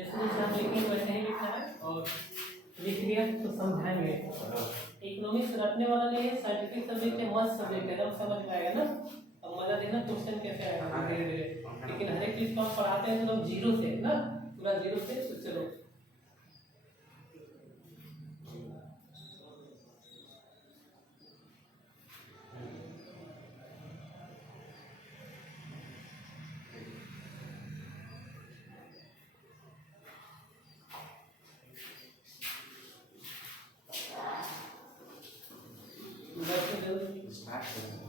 जैसे जैसे हम लिखेंगे वैसे ही लिखना है और लिख लिया तो समझाएंगे। इकोनॉमिक्स रटने वाला नहीं है, साइंटिफिक सब्जेक्ट है, मस्त सब्जेक्ट है, एकदम समझ में आएगा ना। अब मजा देना क्वेश्चन कैसे आएगा धीरे धीरे, लेकिन हर एक चीज को हम पढ़ाते हैं तो जीरो से ना, पूरा जीरो से। तो चलो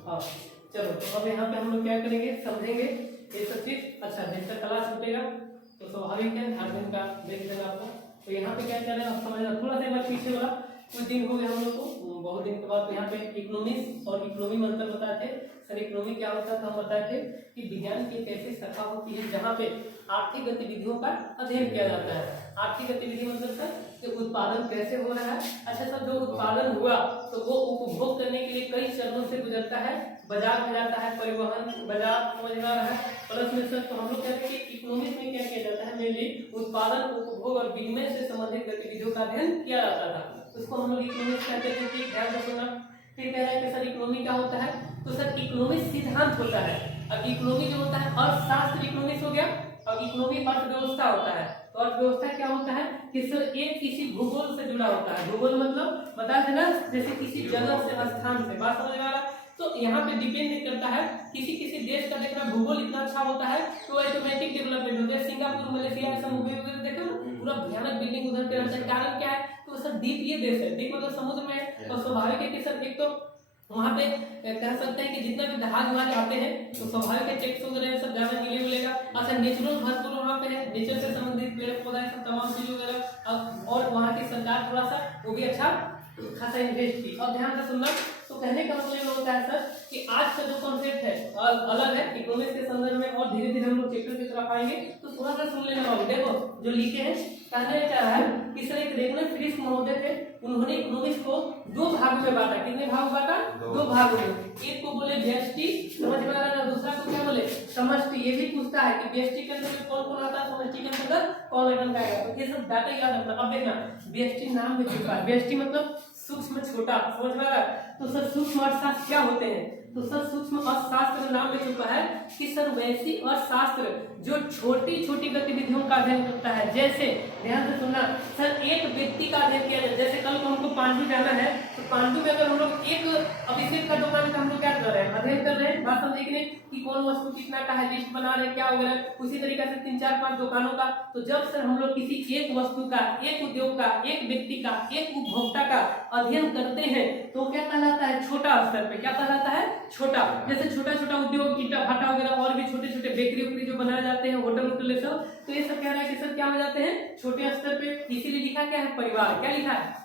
हाँ चलो, तो अब यहाँ पे हम लोग क्या करेंगे, समझेंगे ये सब चीज। अच्छा जैसे क्लास उठेगा तो स्वाभाविक है हर दिन का देख देगा आपको। तो यहाँ पे क्या कर रहे हैं आप समझना, थोड़ा सा एक बार पीछे वाला। कुछ दिन हो गए हम लोग को, बहुत दिन के बाद। तो यहाँ पे इकोनॉमिक्स और इकोनॉमी में अंतर बताए थे सर। इकोनॉमी क्या होता था हम बताए थे कि विज्ञान की एक ऐसी शाखा होती है जहाँ पे आर्थिक गतिविधियों का अध्ययन किया जाता है। आर्थिक गतिविधि मतलब सर कि उत्पादन कैसे हो रहा है। अच्छा सर, जो उत्पादन हुआ तो वो उपभोग करने के लिए कई चरणों से गुजरता है, बाजार में जाता है, परिवहन, बाजार समझ में आ रहा है। प्लस में सर तो हम लोग कहते हैं कि इकोनॉमिक्स में क्या किया जाता है, मेनली उत्पादन, उपभोग और विनिमय से संबंधित गतिविधियों का अध्ययन किया जाता था। उसको हम लोग इकोनॉमिक्स कहते थे। कि ध्यान से सुनना। फिर कह रहा है कि सर इकोनॉमी क्या होता है, तो सर इकोनॉमी सिद्धांत होता है। अब इकोनॉमी जो होता है अर्थशास्त्र इकोनॉमिक्स हो गया। अब इकोनॉमी अर्थव्यवस्था होता है। तो अर्थव्यवस्था क्या होता है कि सर एक किसी भूगोल से जुड़ा होता है। भूगोल मतलब बता देना, जैसे किसी जगह से, स्थान से। बात समझ में आ रहा है। तो यहाँ पे डिपेंड करता है किसी किसी देश का देखना भूगोल इतना अच्छा होता है तो ऑटोमेटिक डेवलपमेंट होता है। सिंगापुर, मलेशिया ऐसा मूवी वगैरह देखो ना, पूरा भयानक बिल्डिंग उधर के रहता है। कारण क्या है, तो सर द्वीप ये देश है, द्वीप मतलब समुद्र में है। तो स्वाभाविक है कि सर एक तो वहाँ पे कह सकते हैं कि जितना भी जहाज वहां आते हैं तो स्वाभाविक है टैक्स वगैरह सब ज्यादा मिलेगा। अच्छा नेचुरल भरपूर वहाँ पे है, नेचर से संबंधित पेड़ पौधा सब तमाम चीज वगैरह। और वहाँ की सरकार थोड़ा सा वो भी अच्छा खासा इन्वेस्ट की। और ध्यान से सुनना, तो कहने का मतलब ये होता है सर कि आज का जो कॉन्सेप्ट है अलग है इकोनॉमिक्स के संदर्भ में, और धीरे धीरे हम लोग चैप्टर की तरफ आएंगे। तो थोड़ा सा सुन लेना बाबू। देखो जो लिखे हैं, कहने क्या रहा है कि सर एक रेगुलर फ्रिस महोदय थे, उन्होंने इकोनॉमिक्स को दो भाग में बांटा। कितने भाग बांटा, दो भाग में। एक को बोले व्यष्टि, समझ में आ रहा है, दूसरा को क्या बोले समष्टि। ये भी पूछता है कि व्यष्टि के अंदर कौन कौन आता है, समष्टि के अंदर कौन आइटम आएगा। तो ये सब डाटा याद रखना। अब देखना व्यष्टि नाम में छुपा है। व्यष्टि मतलब सूक्ष्म छोटा, समझ में आ रहा है। तो सर सूक्ष्म अर्थशास्त्र क्या होते हैं, तो सर सूक्ष्म अर्थशास्त्र नाम में छुपा है कि सर वैसी अर्थशास्त्र जो छोटी छोटी गतिविधियों का अध्ययन करता है। जैसे ध्यान से सुनना सर, एक व्यक्ति का अध्ययन किया जाए। जैसे कल को हमको पांडु जाना है तो पांडु में अगर हम लोग एक अभिषेक का दुकान का हम लोग क्या कर रहे हैं, अध्ययन कर रहे हैं। बात समझे कि कौन वस्तु कितना का है, लिस्ट बना रहे हैं क्या वगैरह। उसी तरीके से 3-4-5 दुकानों का। तो जब सर हम लोग किसी एक वस्तु का, एक उद्योग का, एक व्यक्ति का, एक उपभोक्ता का अध्ययन करते हैं तो क्या कहलाता है, छोटा स्तर पे क्या कहलाता है, छोटा। जैसे छोटा छोटा उद्योग, ईटा भाटा वगैरह और भी छोटे छोटे बेकरी उकरी जो बनाए जाते हैं, होटल वोटल सब, तो ये सब कह रहा है कि सर क्या हो जाते हैं, छोटे स्तर पे। इसीलिए लिखा क्या है, परिवार। क्या लिखा है,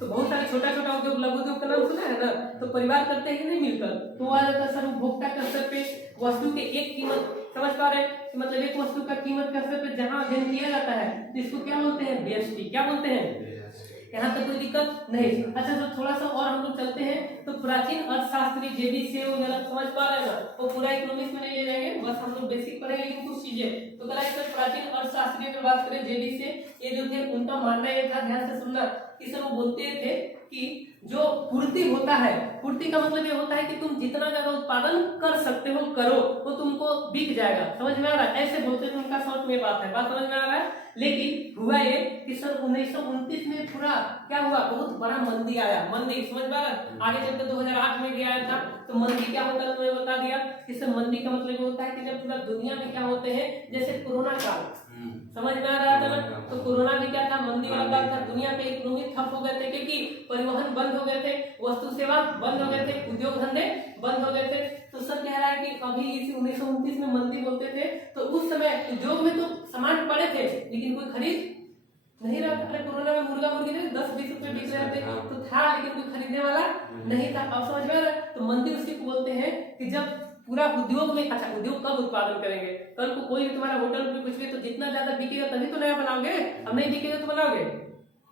तो बहुत सारे छोटा छोटा उद्योग, लघु उद्योग का नाम सुना है ना। तो परिवार करते हैं नहीं मिलकर, तो आ जाता है सर उपभोक्ता के स्तर पे वस्तु के एक कीमत। समझ पा रहे हैं, मतलब एक वस्तु का कीमत के स्तर पे जहाँ अध्ययन किया जाता है तो इसको क्या बोलते हैं, व्यष्टि। क्या बोलते हैं, यहाँ तक कोई दिक्कत नहीं। अच्छा तो थोड़ा सा और हम लोग चलते हैं। तो प्राचीन अर्थशास्त्री जेबी से वगैरह समझ पा रहे हैं ना, वो पूरा इकोनॉमिक्स में नहीं ले जाएंगे, बस हम लोग बेसिक पढ़ेंगे लेकिन कुछ चीजें। तो कह सर प्राचीन अर्थशास्त्री की बात करें जेबी से, ये जो थे उनका मानना ये था, ध्यान से सुनना, कि सर वो बोलते थे कि जो पूर्ति होता है, पूर्ति का मतलब ये होता है कि तुम जितना ज्यादा उत्पादन कर सकते हो करो, वो तुमको बिक जाएगा। समझ में आ रहा है, ऐसे बोलते थे, उनका शॉर्ट में बात है, बात समझ में आ रहा है। लेकिन हुआ ये कि सन 1929 में पूरा क्या हुआ, बहुत बड़ा मंदी आया। मंदी समझ में आ रहा है, आगे चलते 2008 में भी आया था। तो मंदी क्या होता है तुम्हें बता दिया कि सर मंदी का मतलब होता है कि जब पूरा दुनिया में क्या होते हैं, जैसे कोरोना काल, समझ में आ रहा था ना। तो कोरोना भी क्या था, मंदी वाला काल था। दुनिया के इकोनॉमी ठप हो गए थे क्योंकि परिवहन बंद हो गए थे, वस्तु सेवा बंद हो गए थे, उद्योग धंधे बंद हो गए थे। तो सर कह रहा है कि अभी इस 1929 में मंदी बोलते थे, तो उस समय उद्योग में तो सामान पड़े थे लेकिन कोई खरीद नहीं रहा था। कोरोना में मुर्गा मुर्गी ने 10-20 रुपए बिक रहे थे, तो था लेकिन कोई खरीदने वाला नहीं था। अब समझ में आ रहा है। तो मंदी उसी को बोलते हैं कि जब पूरा उद्योग में, अच्छा उद्योग कब उत्पादन करेंगे, कल को कोई भी तुम्हारा होटल में कुछ भी, तो जितना ज्यादा बिकेगा तभी तो नया बनाओगे, अब नहीं बिकेगा तो बनाओगे।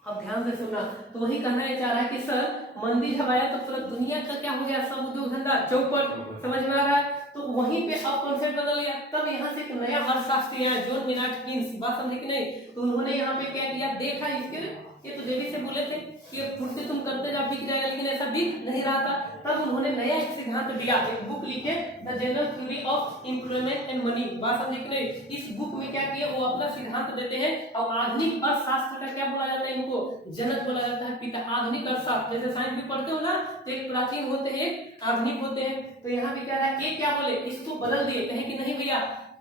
अब ध्यान से सुनना, तो वही कहना चाह रहा है कि सर मंदी जब आया तो पूरा दुनिया का क्या हो गया, सब उद्योग धंधा चौपट। समझ में आ रहा है। तो वहीं पे अब कॉन्सेप्ट बदल गया। तब यहाँ से एक नया अर्थशास्त्री आया जॉन मेनार्ड कीन्स, बात समझे कि नहीं। तो उन्होंने यहाँ पे क्या किया, देखा इसके, ये तो देवी से बोले थे कि पूर्ति तुम करते जा बिक जाएगा, लेकिन ऐसा बिक नहीं रहा था। तब उन्होंने नया एक सिद्धांत दिया, एक बुक लिखे the general theory of employment and money, बात समझे कि नहीं। इस बुक में क्या किया, वो अपना सिद्धांत देते हैं। और आधुनिक अर्थशास्त्र का क्या बोला जाता है, इनको जनक बोला जाता है, पिता। आधुनिक अर्थशास्त्र जैसे साइंस भी पढ़ते हो ना, तो एक प्राचीन होते हैं, आधुनिक होते हैं। तो यहाँ पे क्या रहा है, एक क्या बोले, इसको बदल दिए, कहे कि नहीं भैया,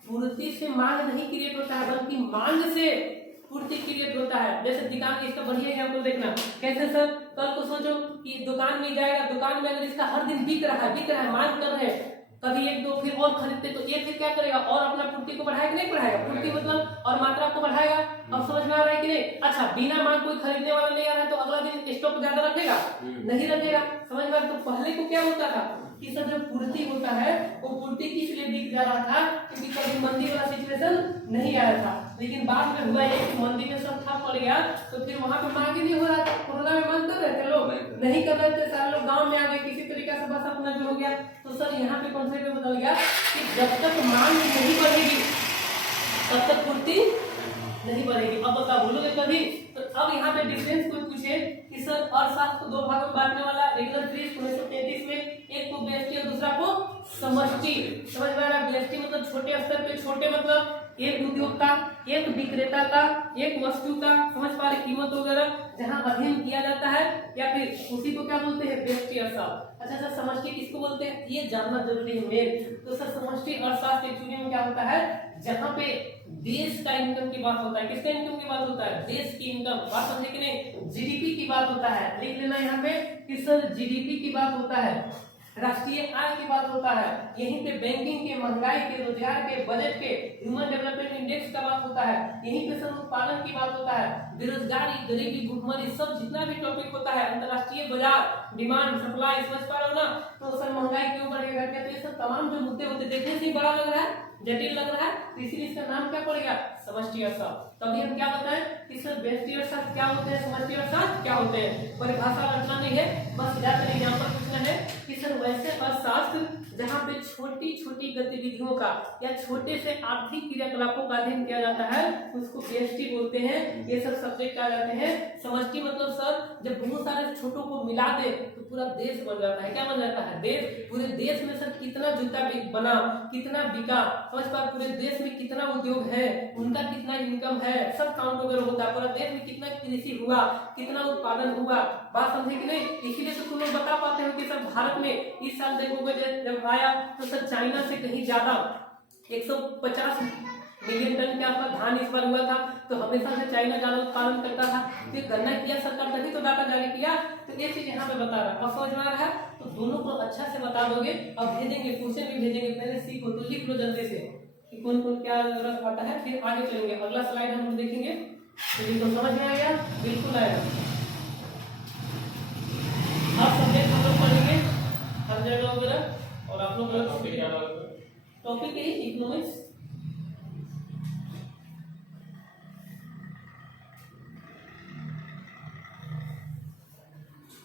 पूर्ति से मांग नहीं क्रिएट होता है, बल्कि मांग से पूर्ति क्रिएट होता है। जैसे दुकान, इसका बढ़िया एग्जांपल देखना, कैसे सर, कल को सोचो कि दुकान में जाएगा, दुकान में अगर इसका हर दिन बिक रहा है, मांग कर रहे हैं, कभी एक दो फिर और खरीदते, तो ये फिर क्या करेगा, और अपना पूर्ति को बढ़ाएगा नहीं बढ़ाएगा, पूर्ति मतलब और मात्रा को बढ़ाएगा। अब समझ में आ रहा है कि नहीं। अच्छा, बिना मांग कोई खरीदने वाला नहीं आ रहा है, तो अगला दिन स्टॉक ज्यादा रखेगा, नहीं रखेगा, समझ में। तो पहले को क्या होता था कि सर, जो पूर्ति होता है वो पूर्ति किस लिए बिक जा रहा था, क्योंकि कभी मंदी वाला सिचुएशन नहीं आया था। लेकिन बाद में हुआ ये कि मंदी में सब ठप पड़ गया, तो फिर वहां पे मांग ही नहीं हो रहा था। कोरोना में मांग कर रहे थे लोग, नहीं कर रहे थे, सारे लोग गांव में आ गए किसी तरीके से, बस अपना जो हो गया। तो सर यहाँ पे कॉन्सेप्ट में बदल गया कि जब तक मांग नहीं बढ़ेगी तब तक पूर्ति नहीं बढ़ेगी। अब बता, बोलोगे कभी। तो अब यहाँ पे डिफरेंस कोई पूछे कि सर अर्थशास्त्र को दो भागों में बांटने वाला, रेगुलर ट्रीज 1933 में, एक को व्यष्टि और दूसरा को समष्टि। समझ में आ रहा है। व्यष्टि मतलब छोटे स्तर पे, छोटे मतलब एक उद्योग का, एक विक्रेता का, एक वस्तु का, समझ पा रहे, कीमत वगैरह जहाँ अध्ययन किया जाता है, या फिर उसी को क्या बोलते हैं, व्यष्टि अर्थशास्त्र। अच्छा सर, समष्टि किसको बोलते हैं, ये जानना जरूरी है मेन। तो सर, समष्टि अर्थशास्त्र एक्चुअली में क्या होता है, जहाँ पे देश का इनकम की बात होता है। किसका इनकम की बात होता है, देश की इनकम, बात समझे कि नहीं। जीडीपी की बात होता है, लिख लेना यहाँ पे कि सर जीडीपी की बात होता है, राष्ट्रीय आय की बात होता है, यहीं पे बैंकिंग के, महंगाई के, रोजगार के, बजट के, ह्यूमन डेवलपमेंट इंडेक्स का बात होता है, यहीं पे सर उत्पादन की बात होता है, बेरोजगारी, गरीबी, भुखमरी, सब जितना भी टॉपिक होता है, अंतरराष्ट्रीय बाजार, डिमांड, सप्लाई, समझ पा रहे हो ना। तो सर महंगाई क्यों बढ़ेगा, क्या, तो ये सब तमाम जो मुद्दे होते, देखने से ही बड़ा लग रहा है, जटिल लग रहा है, तो इसीलिए इसका नाम क्या पड़ेगा, समष्टि अर्थशास्त्र। तभी हम क्या बताएं कि सर व्यष्टि अर्थशास्त्र क्या होते हैं, समष्टि अर्थशास्त्र क्या होते हैं। परिभाषा रचना नहीं है, बस जाकर एग्जांपल पूछना है कि सर वैसे अर्थशास्त्र जहाँ पे छोटी छोटी गतिविधियों का या छोटे से आर्थिक क्रियाकलापों का अध्ययन किया जाता है, उसको व्यष्टि बोलते हैं। ये सब सब्जेक्ट आ जाते हैं। समष्टि मतलब सर, जब बहुत सारे छोटों को मिला दे तो पूरा देश बन जाता है। क्या बन जाता है, देश। पूरे देश में सर कितना जूता बना, कितना बिका, समझ पा, पूरे देश में कितना उद्योग है, उनका कितना इनकम है, सब काउंट वगैरह होता है। पूरा देश में कितना कृषि हुआ, कितना उत्पादन हुआ, बात समझे कि नहीं। इसीलिए तो तुम लोग बता पाते हो कि सर भारत में इस साल देखोगे जब आया तो सर चाइना से कहीं ज्यादा 150 मिलियन टन के आसपास धान इस बार हुआ था। तो हमेशा से चाइना ज्यादा उत्पादन करता था, तो गन्ना किया सरकार, तभी तो डाटा जारी किया। तो ये चीज यहाँ पे बता रहा है, और समझ में आ रहा है। तो दोनों को अच्छा से बता दोगे, अब भेजेंगे, क्वेश्चन भी भेजेंगे, पहले सीखो, तो लिख लो जल्दी से कि कौन कौन क्या जरूरत पड़ता है, फिर आगे चलेंगे। अगला स्लाइड हम लोग देखेंगे, तो समझ में आ गया, बिल्कुल आएगा। अब सब्जेक्ट हम लोग पढ़ेंगे हर जगह वगैरह, और आप लोग टॉपिक है इकोनॉमिक्स।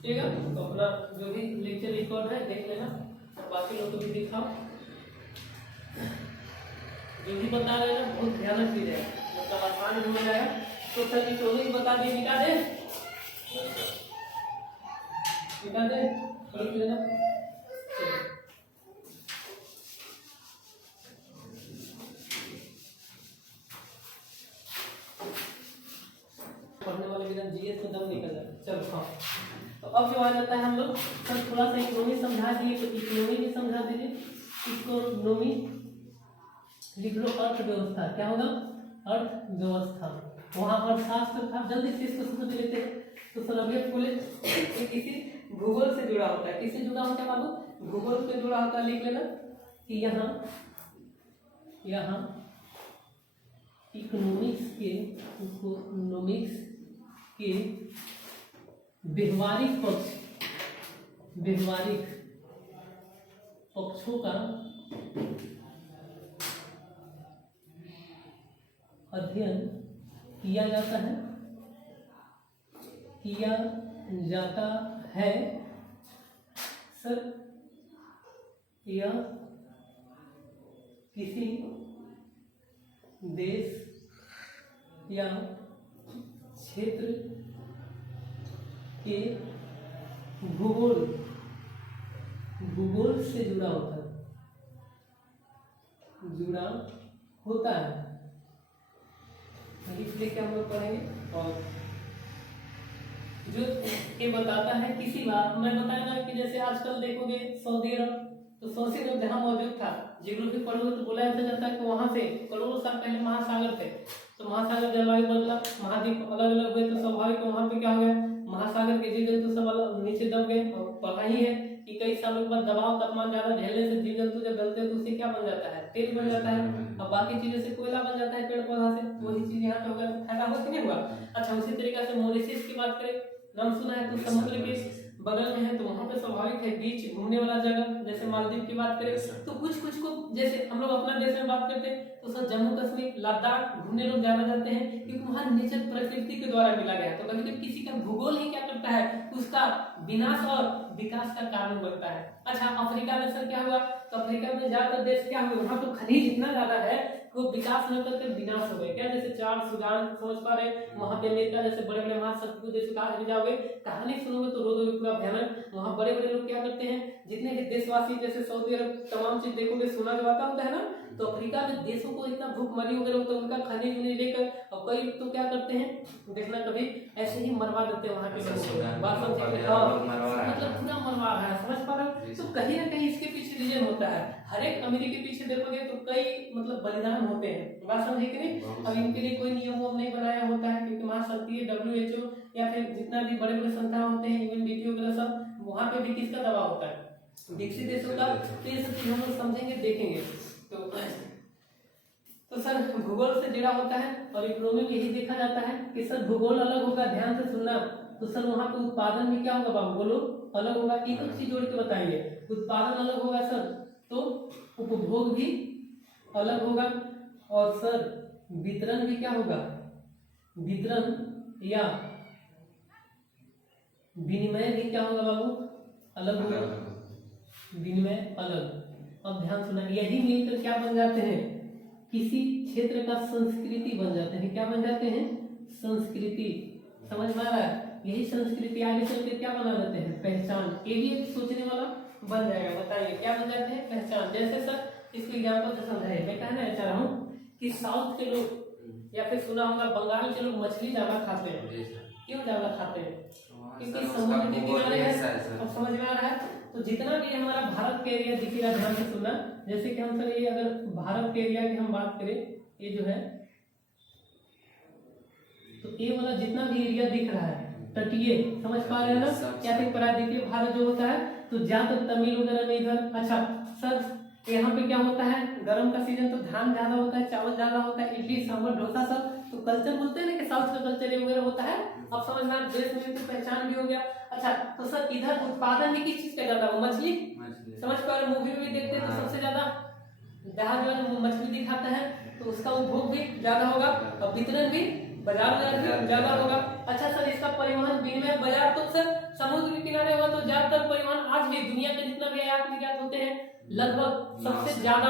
ठीक है, तो अपना जो भी लेक्चर रिकॉर्ड है देख लेना, और बाकी लोग को भी दिखाओ। जो भी बता रहे हैं ना बहुत ध्यान से जाए, मतलब आसान भी हो जाएगा। तो सर इकोनॉमिक्स बता दे, मिटा दे, मिटा दे, कर लेना। पढ़ने वाले एकदम जीएस को दम निकल जाए। चलो हाँ, तो अब जो आ जाता है हम लोग सर थोड़ा सा इकोनॉमी समझा दिए, तो इकोनॉमी भी समझा दीजिए। इकोनॉमी लिख लो, अर्थव्यवस्था। क्या होगा, अर्थव्यवस्था। वहाँ अर्थशास्त्र था, जल्दी से इसको समझ लेते हैं। तो सर अभी बोले किसी भूगोल से जुड़ा होता है, किससे जुड़ा होता है बाबू, भूगोल से जुड़ा होता है। लिख लेना कि यहाँ इकोनॉमिक्स के व्यवहारिक पक्षों का अध्ययन किया जाता है। सर यह किसी देश या क्षेत्र के भूगोल से जुड़ा होता है। इसलिए क्या हम लोग पढ़ेंगे। और जो ये बताता है किसी बार मैं बताया ना कि जैसे आजकल देखोगे सऊदी अरब, तो सऊदी अरब जहाँ मौजूद था, जियोग्राफी पढ़ोगे तो बोला जाता है कि वहां से करोड़ों साल पहले महासागर थे, तो महासागर जलवायु बदला, महाद्वीप अलग अलग हुए, तो स्वाभाविक वहां पे क्या हो गया, महासागर के जीव जंतु सब अलग नीचे दब गए। और पढ़ा ही है कि कई सालों के बाद दबाव तापमान ज्यादा झेलने से जीव जंतु जब गलते हैं तो उससे क्या बन जाता है, तेल बन जाता है, और बाकी चीजों से कोयला बन जाता है पेड़ पौधा से। वही चीज यहाँ पे हो गया, फायदा हुआ कि नहीं हुआ। अच्छा, उसी तरीके से मॉरिशस की बात करें, नाम सुना है, तो समुद्र के बगल में है, तो वहां पे स्वाभाविक है बीच घूमने वाला जगह। जैसे मालदीव की बात करें तो कुछ को जैसे हम लोग अपना देश में बात करते हैं तो सर जम्मू कश्मीर लद्दाख घूमने लोग जाना चाहते हैं क्योंकि वहाँ नेचर प्रकृति के द्वारा मिला गया। तो कभी कभी किसी का भूगोल ही क्या करता है, उसका विनाश और विकास का कारण बनता है। अच्छा, अफ्रीका में सर क्या हुआ, तो अफ्रीका में ज्यादातर देश क्या हुए, वहाँ तो खनिज इतना ज्यादा है वो विकास न करके विनाश हो गए। क्या, जैसे चार सूडान समझ पा रहे, वहाँ पे अमेरिका जैसे बड़े बड़े महाशक्ति देश का भी जाओगे, कहानी सुनोगे तो रोदोगे पूरा भयानक। वहाँ बड़े बड़े लोग क्या करते हैं, जितने भी देशवासी जैसे सऊदी अरब तमाम चीज देखोगे सुना जाता होता है ना, तो अफ्रीका में देशों को इतना भूखमरी वगैरह होता है, उनका खनिज लेकर और कई तो क्या करते हैं देखना कभी ऐसे ही मरवा देते हैं वहाँ के लोगों को, बात समझे, मतलब पूरा मरवा रहा है, समझ पा रहे हो। तो कहीं ना कहीं इसके पीछे रीजन होता है। हर एक अमीरी के पीछे देखोगे तो कई मतलब बलिदान होते हैं, बात समझे कि नहीं। अब इनके लिए कोई नियम नहीं बनाया होता है क्योंकि महाशक्ति WHO या फिर जितना भी बड़े बड़े संस्थान होते हैं, UNDP वगैरह सब, वहाँ पे भी किसका दबाव होता है, विकसित देशों का। तो ये सब चीज हम लोग समझेंगे देखेंगे। तो सर भूगोल से जुड़ा होता है और इकोनॉमी में यही देखा जाता है कि सर भूगोल अलग होगा, ध्यान से सुनना। तो सर वहाँ पे उत्पादन में क्या होगा बाबू, बोलो, अलग होगा। एक चीज जोड़ के बताएंगे, उत्पादन अलग होगा सर, तो उपभोग भी अलग होगा, और सर वितरण भी क्या होगा, वितरण या विनिमय भी क्या होगा बाबू, अलग होगा, विनिमय अलग। अब ध्यान सुना, यही मिलकर क्या बन जाते हैं, किसी क्षेत्र का संस्कृति बन जाते हैं। क्या बन जाते हैं, संस्कृति। समझ में आ रहा है, यही संस्कृति आगे चल के क्या बना देते हैं, पहचान। ये भी एक सोचने वाला बन जाएगा। बताइए क्या बन जाते हैं, पहचान। जैसे सर इसको एग्जाम्पल से समझाइए, मैं कहना चाह रहा हूँ कि साउथ के लोग या फिर सुना होगा बंगाल के लोग मछली ज्यादा खाते हैं। क्यों ज्यादा खाते हैं, क्योंकि समुद्र के किनारे है। अब समझ में आ रहा है। तो जितना भी हमारा भारत के एरिया दिखेगा, ध्यान से सुनना, जैसे कि हम सर ये अगर भारत के एरिया की हम बात करें, ये जो है, तो ये वाला जितना भी एरिया दिख रहा है तटीय, समझ पा रहे हैं ना, क्या फिर प्रायद्वीपीय भारत जो होता है, तो ज्यादातर तमिल वगैरह में इधर। अच्छा सर यहाँ पे क्या होता है, गर्म का सीजन तो धान ज्यादा होता है, चावल ज्यादा होता है, इडली सांभर डोसा सब। तो कल्चर बोलते हैं ना कि साउथ का कल्चर वगैरह होता है। अब समझ में देश में तो पहचान भी हो गया। अच्छा तो सर इधर उत्पादन भी किस चीज का ज्यादा हो, मछली। समझ पा रहे, मूवी में भी देखते हैं तो सबसे ज्यादा जहाज जो मछली दिखाता है तो उसका उपभोग भी ज्यादा होगा और वितरण भी बाजार भी ज्यादा होगा। अच्छा सर इसका परिवहन विनिमय बाजार तो सर समुद्र के किनारे होगा, तो ज्यादातर परिवहन आज भी दुनिया के जितना भी आयात निर्यात होते हैं लगभग सबसे ज्यादा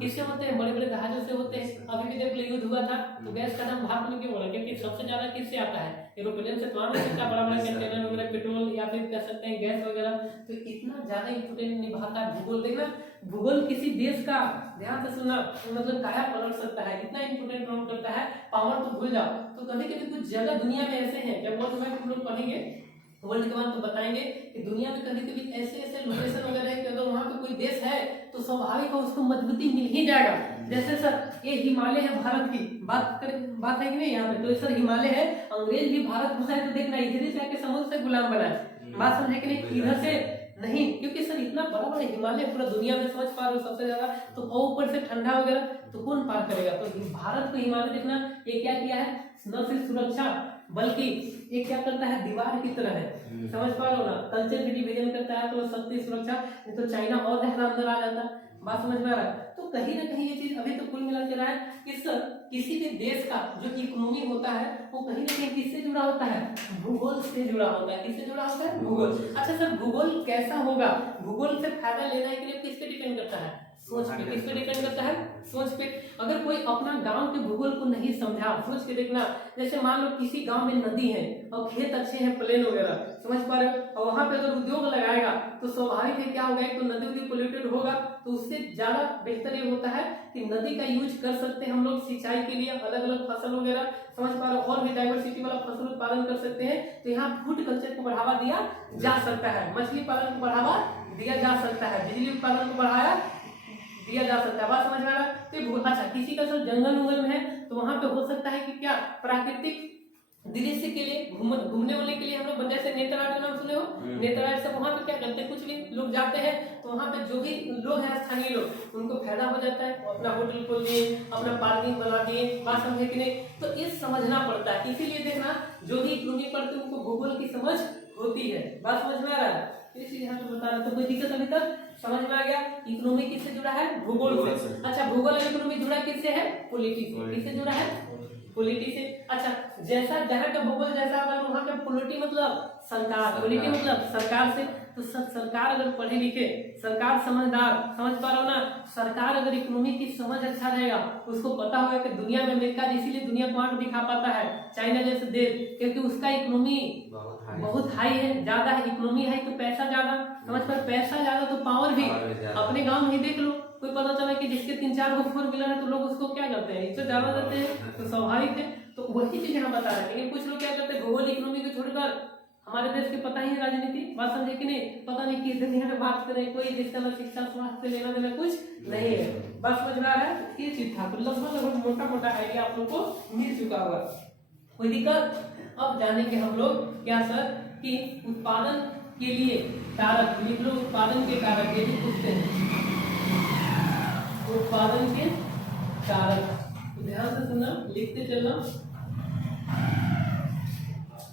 किससे होते हैं, बड़े बड़े जहाजों से होते हैं। अभी भी देख लो युद्ध हुआ था तो गैस का दाम भारत में क्यों बढ़ा, क्योंकि सबसे ज्यादा किससे आता है, एरोप्लेन से। तो कितना बड़ा बड़ा कंटेनर वगैरह, पेट्रोल या फिर कह सकते हैं गैस वगैरह। तो इतना ज्यादा इंपोर्टेंट निभाता है भूगोल। देखना भूगोल किसी देश का, ध्यान से सुनना, मतलब काया पलट सकता है, इतना इंपोर्टेंट रोल करता है। पावर तो भूल जाओ। तो कभी कभी कुछ जगह दुनिया में ऐसे हैं, जब वर्ल्ड मैप हम लोग पढ़ेंगे वर्ल्ड के बाद तो बताएंगे कि दुनिया में कभी कभी ऐसे ऐसे लोकेशन वगैरह है कि अगर वहाँ पे कोई देश है तो स्वाभाविक है उसको मजबूती मिल ही जाएगा। जैसे सर ये हिमालय है भारत की, बात है कि नहीं यहाँ पे, तो सर हिमालय है, अंग्रेज भी भारत घुसाए तो देखना इधर से आके समुद्र से गुलाम बनाए। बात समझे कि नहीं, इधर से नहीं, क्योंकि सर इतना बड़ा बड़ा हिमालय पूरा दुनिया में समझ पा रहे हो सबसे ज्यादा, तो ऊपर से ठंडा वगैरह तो कौन पार करेगा। तो भारत को हिमालय देखना, ये क्या किया है, न सिर्फ सुरक्षा बल्कि ये क्या करता है, दीवार की तरह है। समझ पा रहे हो ना, कल्चर भी डिवीजन करता है, तो शक्ति सुरक्षा, नहीं तो चाइना और ज्यादा अंदर आ जाता। बात समझ में आ रहा है। तो कहीं ना कहीं ये चीज अभी तो कुल मिला के रहा है कि सर किसी भी देश का जो इकोनॉमी होता है वो कहीं ना कहीं किससे जुड़ा होता है, भूगोल से जुड़ा होता है। किससे जुड़ा होता है, भूगोल। अच्छा सर भूगोल कैसा होगा, भूगोल से फायदा लेने के लिए किस पे डिपेंड करता है, सोच पे। किस पे डिपेंड करता है? सोच पे। अगर कोई अपना गांव के भूगोल को नहीं समझा, सोच के देखना, जैसे मान लो किसी गांव में नदी है और खेत अच्छे हैं, प्लेन वगैरह, समझ पा रहे हो, और वहां पे अगर उद्योग लगाएगा तो स्वाभाविक है क्या होगा, तो नदी उदी पोल्यूटेड होगा, तो उससे ज्यादा बेहतर ये होता है कि नदी का यूज कर सकते हैं हम लोग सिंचाई के लिए, अलग अलग फसल वगैरह, समझ पा रहे हो, और भी डाइवर्सिटी वाला फसल उत्पादन कर सकते हैं। तो यहाँ फूड कल्चर को बढ़ावा दिया जा सकता है, मछली पालन को बढ़ावा दिया जा सकता है, बिजली उत्पादन को बढ़ाया दिया जा सकता है। बात समझ में आ रहा है? तो अच्छा, किसी का सब जंगल उंगल में है तो वहां पे हो सकता है कि क्या प्राकृतिक दृश्य के लिए घूमने वाले के लिए हम लोग, जैसे नेत्रावती का नाम सुने हो, नेत्रावती सब वहां पे क्या करते हैं, कुछ भी लोग जाते हैं तो वहां पे जो भी लोग हैं स्थानीय लोग, उनको फायदा हो जाता है, वो अपना होटल खोल दिए, अपना पार्किंग बना दिए। बात समझे कि नहीं? तो ये समझना पड़ता है, इसीलिए देखना जो भी इकोनॉमी पढ़ते हैं उनको भूगोल की समझ होती है। बात समझ में आ रहा है? इसी यहाँ पे बता रहा था, कोई दिक्कत अभी तक समझ में आ गया? इकोनॉमी किससे जुड़ा है? भूगोल से। अच्छा, भूगोल और इकोनॉमी जुड़ा किससे है? पॉलिटी से। किससे जुड़ा है? पॉलिटी से। अच्छा, जैसा जहाँ का भूगोल जैसा अगर वहाँ का पॉलिटी मतलब सरकार, पॉलिटी मतलब सरकार से, तो सरकार अगर पढ़े लिखे, सरकार समझदार, समझ पा रहे हो ना, सरकार अगर इकोनॉमी की समझ अच्छा रहेगा, उसको पता होगा कि दुनिया में अमेरिका इसीलिए दुनिया को आंख दिखा पाता है, चाइना जैसे देश, क्योंकि उसका इकोनॉमी बहुत हाई है, ज्यादा है, इकोनॉमी है तो पैसा ज्यादा, समझ पर, पैसा ज्यादा तो पावर भी। अपने गांव में ही देख लो, कोई पता चला कि जिसके 3-4 गो 4 व्हीलर है तो लोग उसको क्या करते हैं, इज्जत ज्यादा देते हैं, तो स्वाभाविक है। तो वही चीज यहाँ बता रहे हैं। लेकिन कुछ लोग क्या करते हैं, भूगोल इकोनॉमी को छोड़कर हमारे देश के पता ही राजनीति, बात समझे कि नहीं, पता नहीं कि दुनिया में बात करें, कोई जिसका शिक्षा स्वास्थ्य से लेना देना कुछ नहीं है। बात समझ में आ रहा है? ये चीज था, तो लगभग मोटा मोटा आइडिया आप लोग को मिल चुका होगा, कोई दिक्कत? अब जानेंगे हम लोग क्या सर, कि उत्पादन के लिए कारक लिख लो, उत्पादन के कारक, ये भी पूछते हैं, उत्पादन के कारक, तो ध्यान से सुनना, लिखते चलना।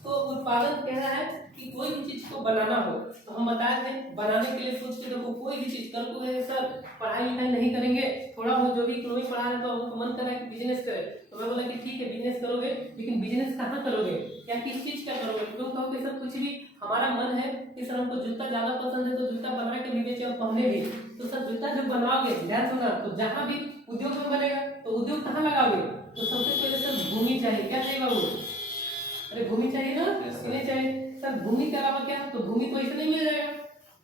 तो उत्पादन कह रहा है कि कोई भी चीज को बनाना हो, तो हम बताए थे बनाने के लिए सोच के देखो, कोई भी चीज कर तो है सर, पढ़ाई लिखाई नहीं करेंगे, थोड़ा बहुत जो भी इकोनॉमी पढ़ा रहे तो हमको मन कर रहा है कि बिजनेस करें, तो मैं बोला कि ठीक है बिजनेस करोगे, लेकिन बिजनेस कहाँ करोगे या किस चीज का करोगे? तुम कहोगे सर कुछ भी, हमारा मन है कि सर हमको जूता ज्यादा पसंद है तो जूता बना के भी बेचे और पहने भी, तो सर जूता जब बनाओगे, ध्यान सुना, तो जहाँ भी उद्योग में बनेगा तो उद्योग कहाँ लगाओगे? तो सबसे पहले सर भूमि चाहिए, क्या चाहिए बाबू? अरे भूमि चाहिए ना, नहीं चाहिए सर? भूमि के अलावा क्या? तो भूमि तो ऐसे नहीं मिल जाएगा,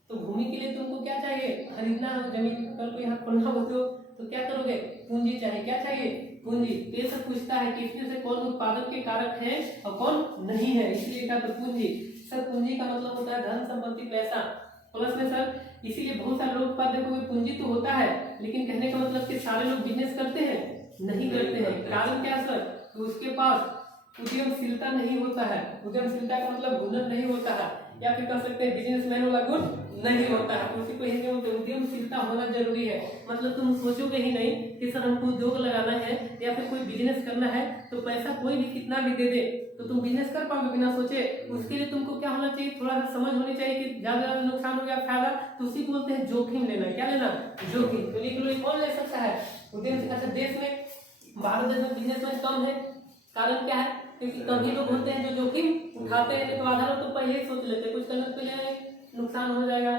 तो भूमि के लिए तुमको क्या चाहिए? खरीदना है जमीन, कल को यहाँ खोलना होते हो तो क्या करोगे? पूंजी चाहिए, क्या चाहिए? पूंजी। तो ये सब पूछता है कि इसमें से कौन उत्पादन के कारक है और कौन नहीं है, इसलिए कहा तो पूंजी। सर पूंजी का मतलब होता है धन संपत्ति पैसा, प्लस में सर इसीलिए बहुत सारे लोग पास देखोगे पूंजी तो होता है, लेकिन कहने का मतलब कि सारे लोग बिजनेस करते हैं, नहीं करते हैं। कारण क्या सर? तो उसके पास उद्यमशीलता नहीं होता है, उद्यमशीलता का मतलब हुनर नहीं होता है, या फिर कह सकते हैं बिजनेसमैन वाला गुण नहीं होता है, तो उसी को हिंदी में उद्यमशीलता होना जरूरी है। मतलब तुम सोचोगे ही नहीं कि सर हमको उद्योग लगाना है या फिर कोई बिजनेस करना है, तो पैसा कोई भी कितना भी दे दे तो तुम बिजनेस कर पाओगे बिना सोचे? उसके लिए तुमको क्या होना चाहिए? थोड़ा सा समझ होनी चाहिए कि ज्यादा नुकसान हो गया फायदा, तो उसी को बोलते हैं जोखिम लेना। क्या लेना? जोखिम। तो लिख लो, कौन ले सकता है? उद्यम। अच्छा, देश में, भारत देश में बिजनेसमैन कम है, कारण क्या है? क्योंकि कभी लोग होते हैं जो जोखिम उठाते हैं, तो आधा लोग तो पहले ही सोच लेते हैं कुछ करने से पहले नुकसान हो जाएगा,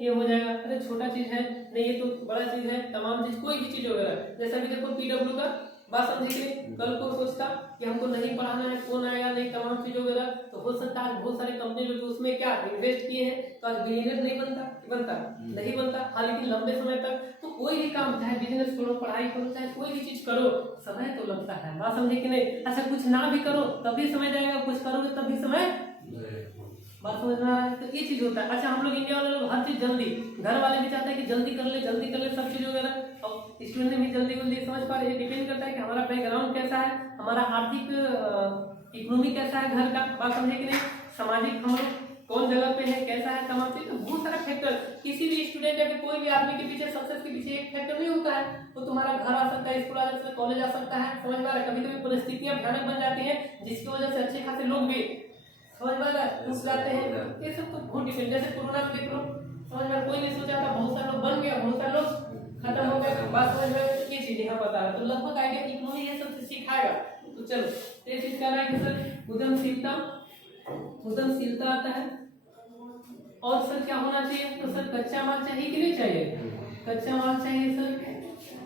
ये हो जाएगा, अरे छोटा चीज है, नहीं ये तो बड़ा चीज है, तमाम चीज, कोई भी चीज वगैरह। जैसा कि देखो पीडब्ल्यू का बात समझे कि कल को सोचता कि हमको नहीं पढ़ाना है, कौन आएगा, नहीं तमाम चीजों वगैरह, तो हो सकता है बहुत सारे कंपनी लोग उसमें क्या इन्वेस्ट किए हैं, तो आज बिलियनर नहीं बनता नहीं बनता। हाँ, लेकिन लंबे समय तक तो कोई भी काम, चाहे बिजनेस करो, पढ़ाई करो, चाहे कोई भी चीज करो, समय तो लगता है। बात समझे कि नहीं? अच्छा, कुछ ना भी करो तब भी समय जाएगा, कुछ करोगे तब भी समय, बात समझ में आ रहा है? तो ये चीज होता है। अच्छा, हम लोग इंडिया वाले लोग हर चीज जल्दी, घर वाले भी चाहते हैं कि जल्दी कर ले सब चीज वगैरह, और स्टूडेंट भी जल्दी समझ पा रहे हैं। डिपेंड करता है कि हमारा बैकग्राउंड कैसा है, हमारा आर्थिक इकोनॉमी कैसा है घर का, बात समझे कि नहीं, सामाजिक हम लोग कौन जगह पे है, कैसा है, तमाम चीज, तो बहुत सारा फैक्टर। किसी भी स्टूडेंट या फिर कोई भी आदमी के पीछे, सक्सेस के पीछे एक फैक्टर नहीं होता है, वो तुम्हारा घर आ सकता है, स्कूल आ सकता है, कॉलेज आ सकता है, समझ में आ रहा है? कभी कभी परिस्थितियां भयानक बन जाती है जिसकी वजह से अच्छे खासे लोग भी समझ में घुस जाते हैं। ये सब तो बहुत डिफरेंट, जैसे कोरोना में देख लो, समझ में कोई नहीं सोचा था, बहुत सारे लोग बन गए, बहुत सारे लोग खत्म हो गए, बात समझ में? तो ये चीज यहाँ बता रहा है, तो लगभग आइडिया इकोनॉमी ये सब सिखाएगा। तो चलो, ये चीज कह रहा है कि सर उद्यमशीलता आता है, और सर क्या होना चाहिए? तो सर कच्चा माल चाहिए कि नहीं चाहिए? कच्चा माल चाहिए सर,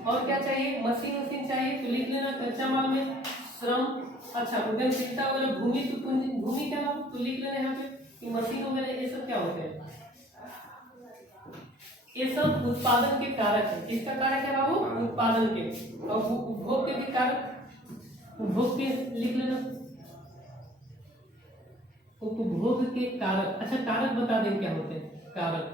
और क्या चाहिए, मशीन चाहिए। तो लिख लेना कच्चा माल में श्रम, अच्छा उद्यमशीलता वगैरह, भूमि तो भूमि क्या नाम, तो लिख लेना यहाँ पे कि मशीन वगैरह ये सब क्या होते हैं, ये सब उत्पादन के कारक है। किसका कारक है बाबू, उत्पादन के, और उपभोग के भी कारक, उपभोग के लिख लेना, उपभोग के कारक। अच्छा कारक बता दें क्या होते हैं, कारक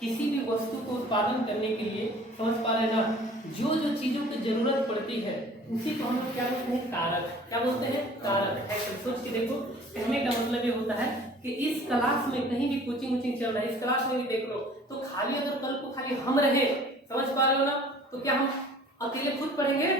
किसी भी वस्तु को उत्पादन करने के लिए, समझ पा रहे ना, जो जो चीजों की जरूरत पड़ती है उसी को हम लोग क्या बोलते हैं, कारक। क्या बोलते हैं, कारक। है सोच के देखो, कहने का मतलब ये होता है कि इस क्लास में कहीं भी कोचिंग वोचिंग चल रहा है, इस क्लास में भी देख लो तो खाली अगर कल को खाली हम रहे, समझ पा रहे हो ना, तो क्या हम अकेले खुद पढ़ेंगे,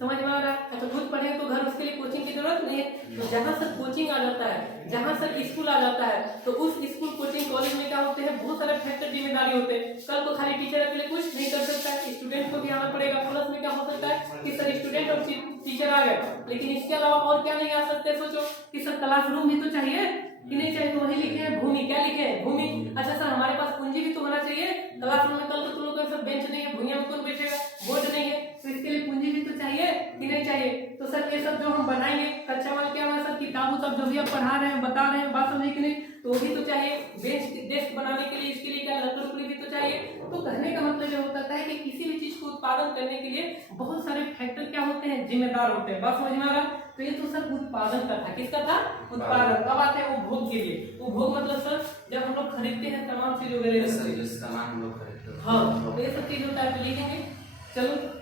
समझ में आ रहा है, तो खुद पढ़ेंगे तो घर, उसके लिए कोचिंग की जरूरत नहीं है। तो जहाँ से कोचिंग आ जाता है, जहाँ से स्कूल आ जाता है, तो उस स्कूल कोचिंग कॉलेज में क्या होते हैं, बहुत सारे फैक्टर जिम्मेदारी होते हैं। कल को खाली टीचर अकेले कुछ नहीं कर सकता है, स्टूडेंट को भी आना पड़ेगा। प्लस में क्या हो सकता है कि सर स्टूडेंट और टीचर आ गए, लेकिन इसके अलावा और क्या नहीं आ सकते, सोचो कि सर क्लासरूम भी तो चाहिए कि नहीं चाहिए, तो वही लिखे हैं भूमि। क्या लिखे हैं, भूमि। अच्छा सर हमारे पास पूंजी भी तो होना चाहिए, क्लासरूम में कल को तुम लोग का सर बेंच नहीं है, भूमि में कौन बैठेगा, बोर्ड नहीं है, तो इसके लिए पूंजी भी तो चाहिए कि नहीं चाहिए। तो सर ये सब जो हम बनाएंगे, कच्चा माल क्या होगा सर, किताब सब जो भी आप पढ़ा रहे हैं, बता रहे हैं, बात समझे कि नहीं, तो भी तो चाहिए। बेंच डेस्क बनाने के लिए, इसके लिए क्या लकड़ी भी तो चाहिए। तो कहने का मतलब ये होता है कि किसी भी चीज को उत्पादन करने के लिए बहुत सारे फैक्टर क्या होते हैं, जिम्मेदार होते हैं। बात समझ में आ रहा। तो ये तो सर उत्पादन का था, किसका था, उत्पादन। अब आते हैं उपभोग के लिए। उपभोग मतलब सर जब हम लोग खरीदते हैं तमाम चीज वगैरह, सामान हम लोग खरीदते हैं, हाँ, तो ये सब चीज होता है, तो लिखेंगे। चलो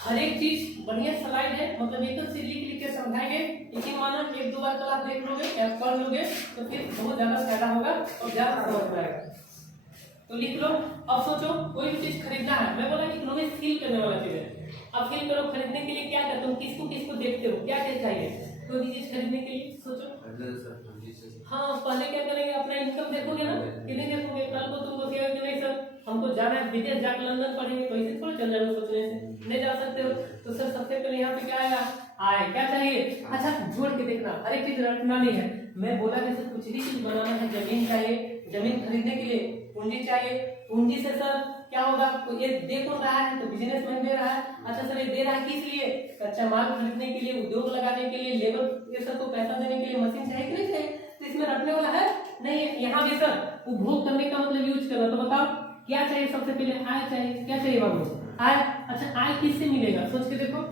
हर एक चीज बढ़िया स्लाइड है, मतलब एक तो लिख के समझाएंगे, लेकिन माना एक दो बार क्लास देख लोगे या पढ़ लोगे तो फिर बहुत ज्यादा फायदा होगा और ज्यादा समझ में आएगा। तो लिख लो। अब सोचो कोई भी चीज खरीदना है, मैं बोला इकोनॉमिक फील करने वाला चीज है। अब फील करो, खरीदने के लिए क्या करते हो, किसको किसको देखते हो, क्या क्या चाहिए कोई भी चीज खरीदने के लिए, सोचो। हाँ पहले क्या करेंगे, अपना इनकम देखोगे ना, कि नहीं देखोगे। कल को तुम सोचेगा कि नहीं सर हमको जाना है विदेश, जाकर लंदन पढ़ेंगे, तो इसे थोड़ा चल जाएगा, सोचने से नहीं जा सकते हो। तो सर सबसे पहले यहाँ पे क्या आएगा, आए क्या चाहिए। अच्छा जोड़ के देखना, हर एक चीज रटना नहीं है। मैं बोला कि सर कुछ भी चीज बनाना है, जमीन चाहिए, जमीन खरीदने के लिए पूंजी चाहिए, पूंजी से सर क्या होगा, तो ये दे कौन रहा है, तो बिजनेसमैन दे रहा है। अच्छा सर ये दे रहा है किस लिए, कच्चा माल खरीदने के लिए, उद्योग लगाने के लिए, लेबर ये सब को पैसा देने के लिए, मशीन चाहिए कि नहीं चाहिए। तो इसमें रटने वाला है नहीं है। यहाँ भी सर उपभोग करने का मतलब यूज करना। तो बताओ क्या चाहिए, सबसे पहले आय चाहिए। क्या चाहिए बाबू, आय। अच्छा आय किससे मिलेगा, सोच के देखो,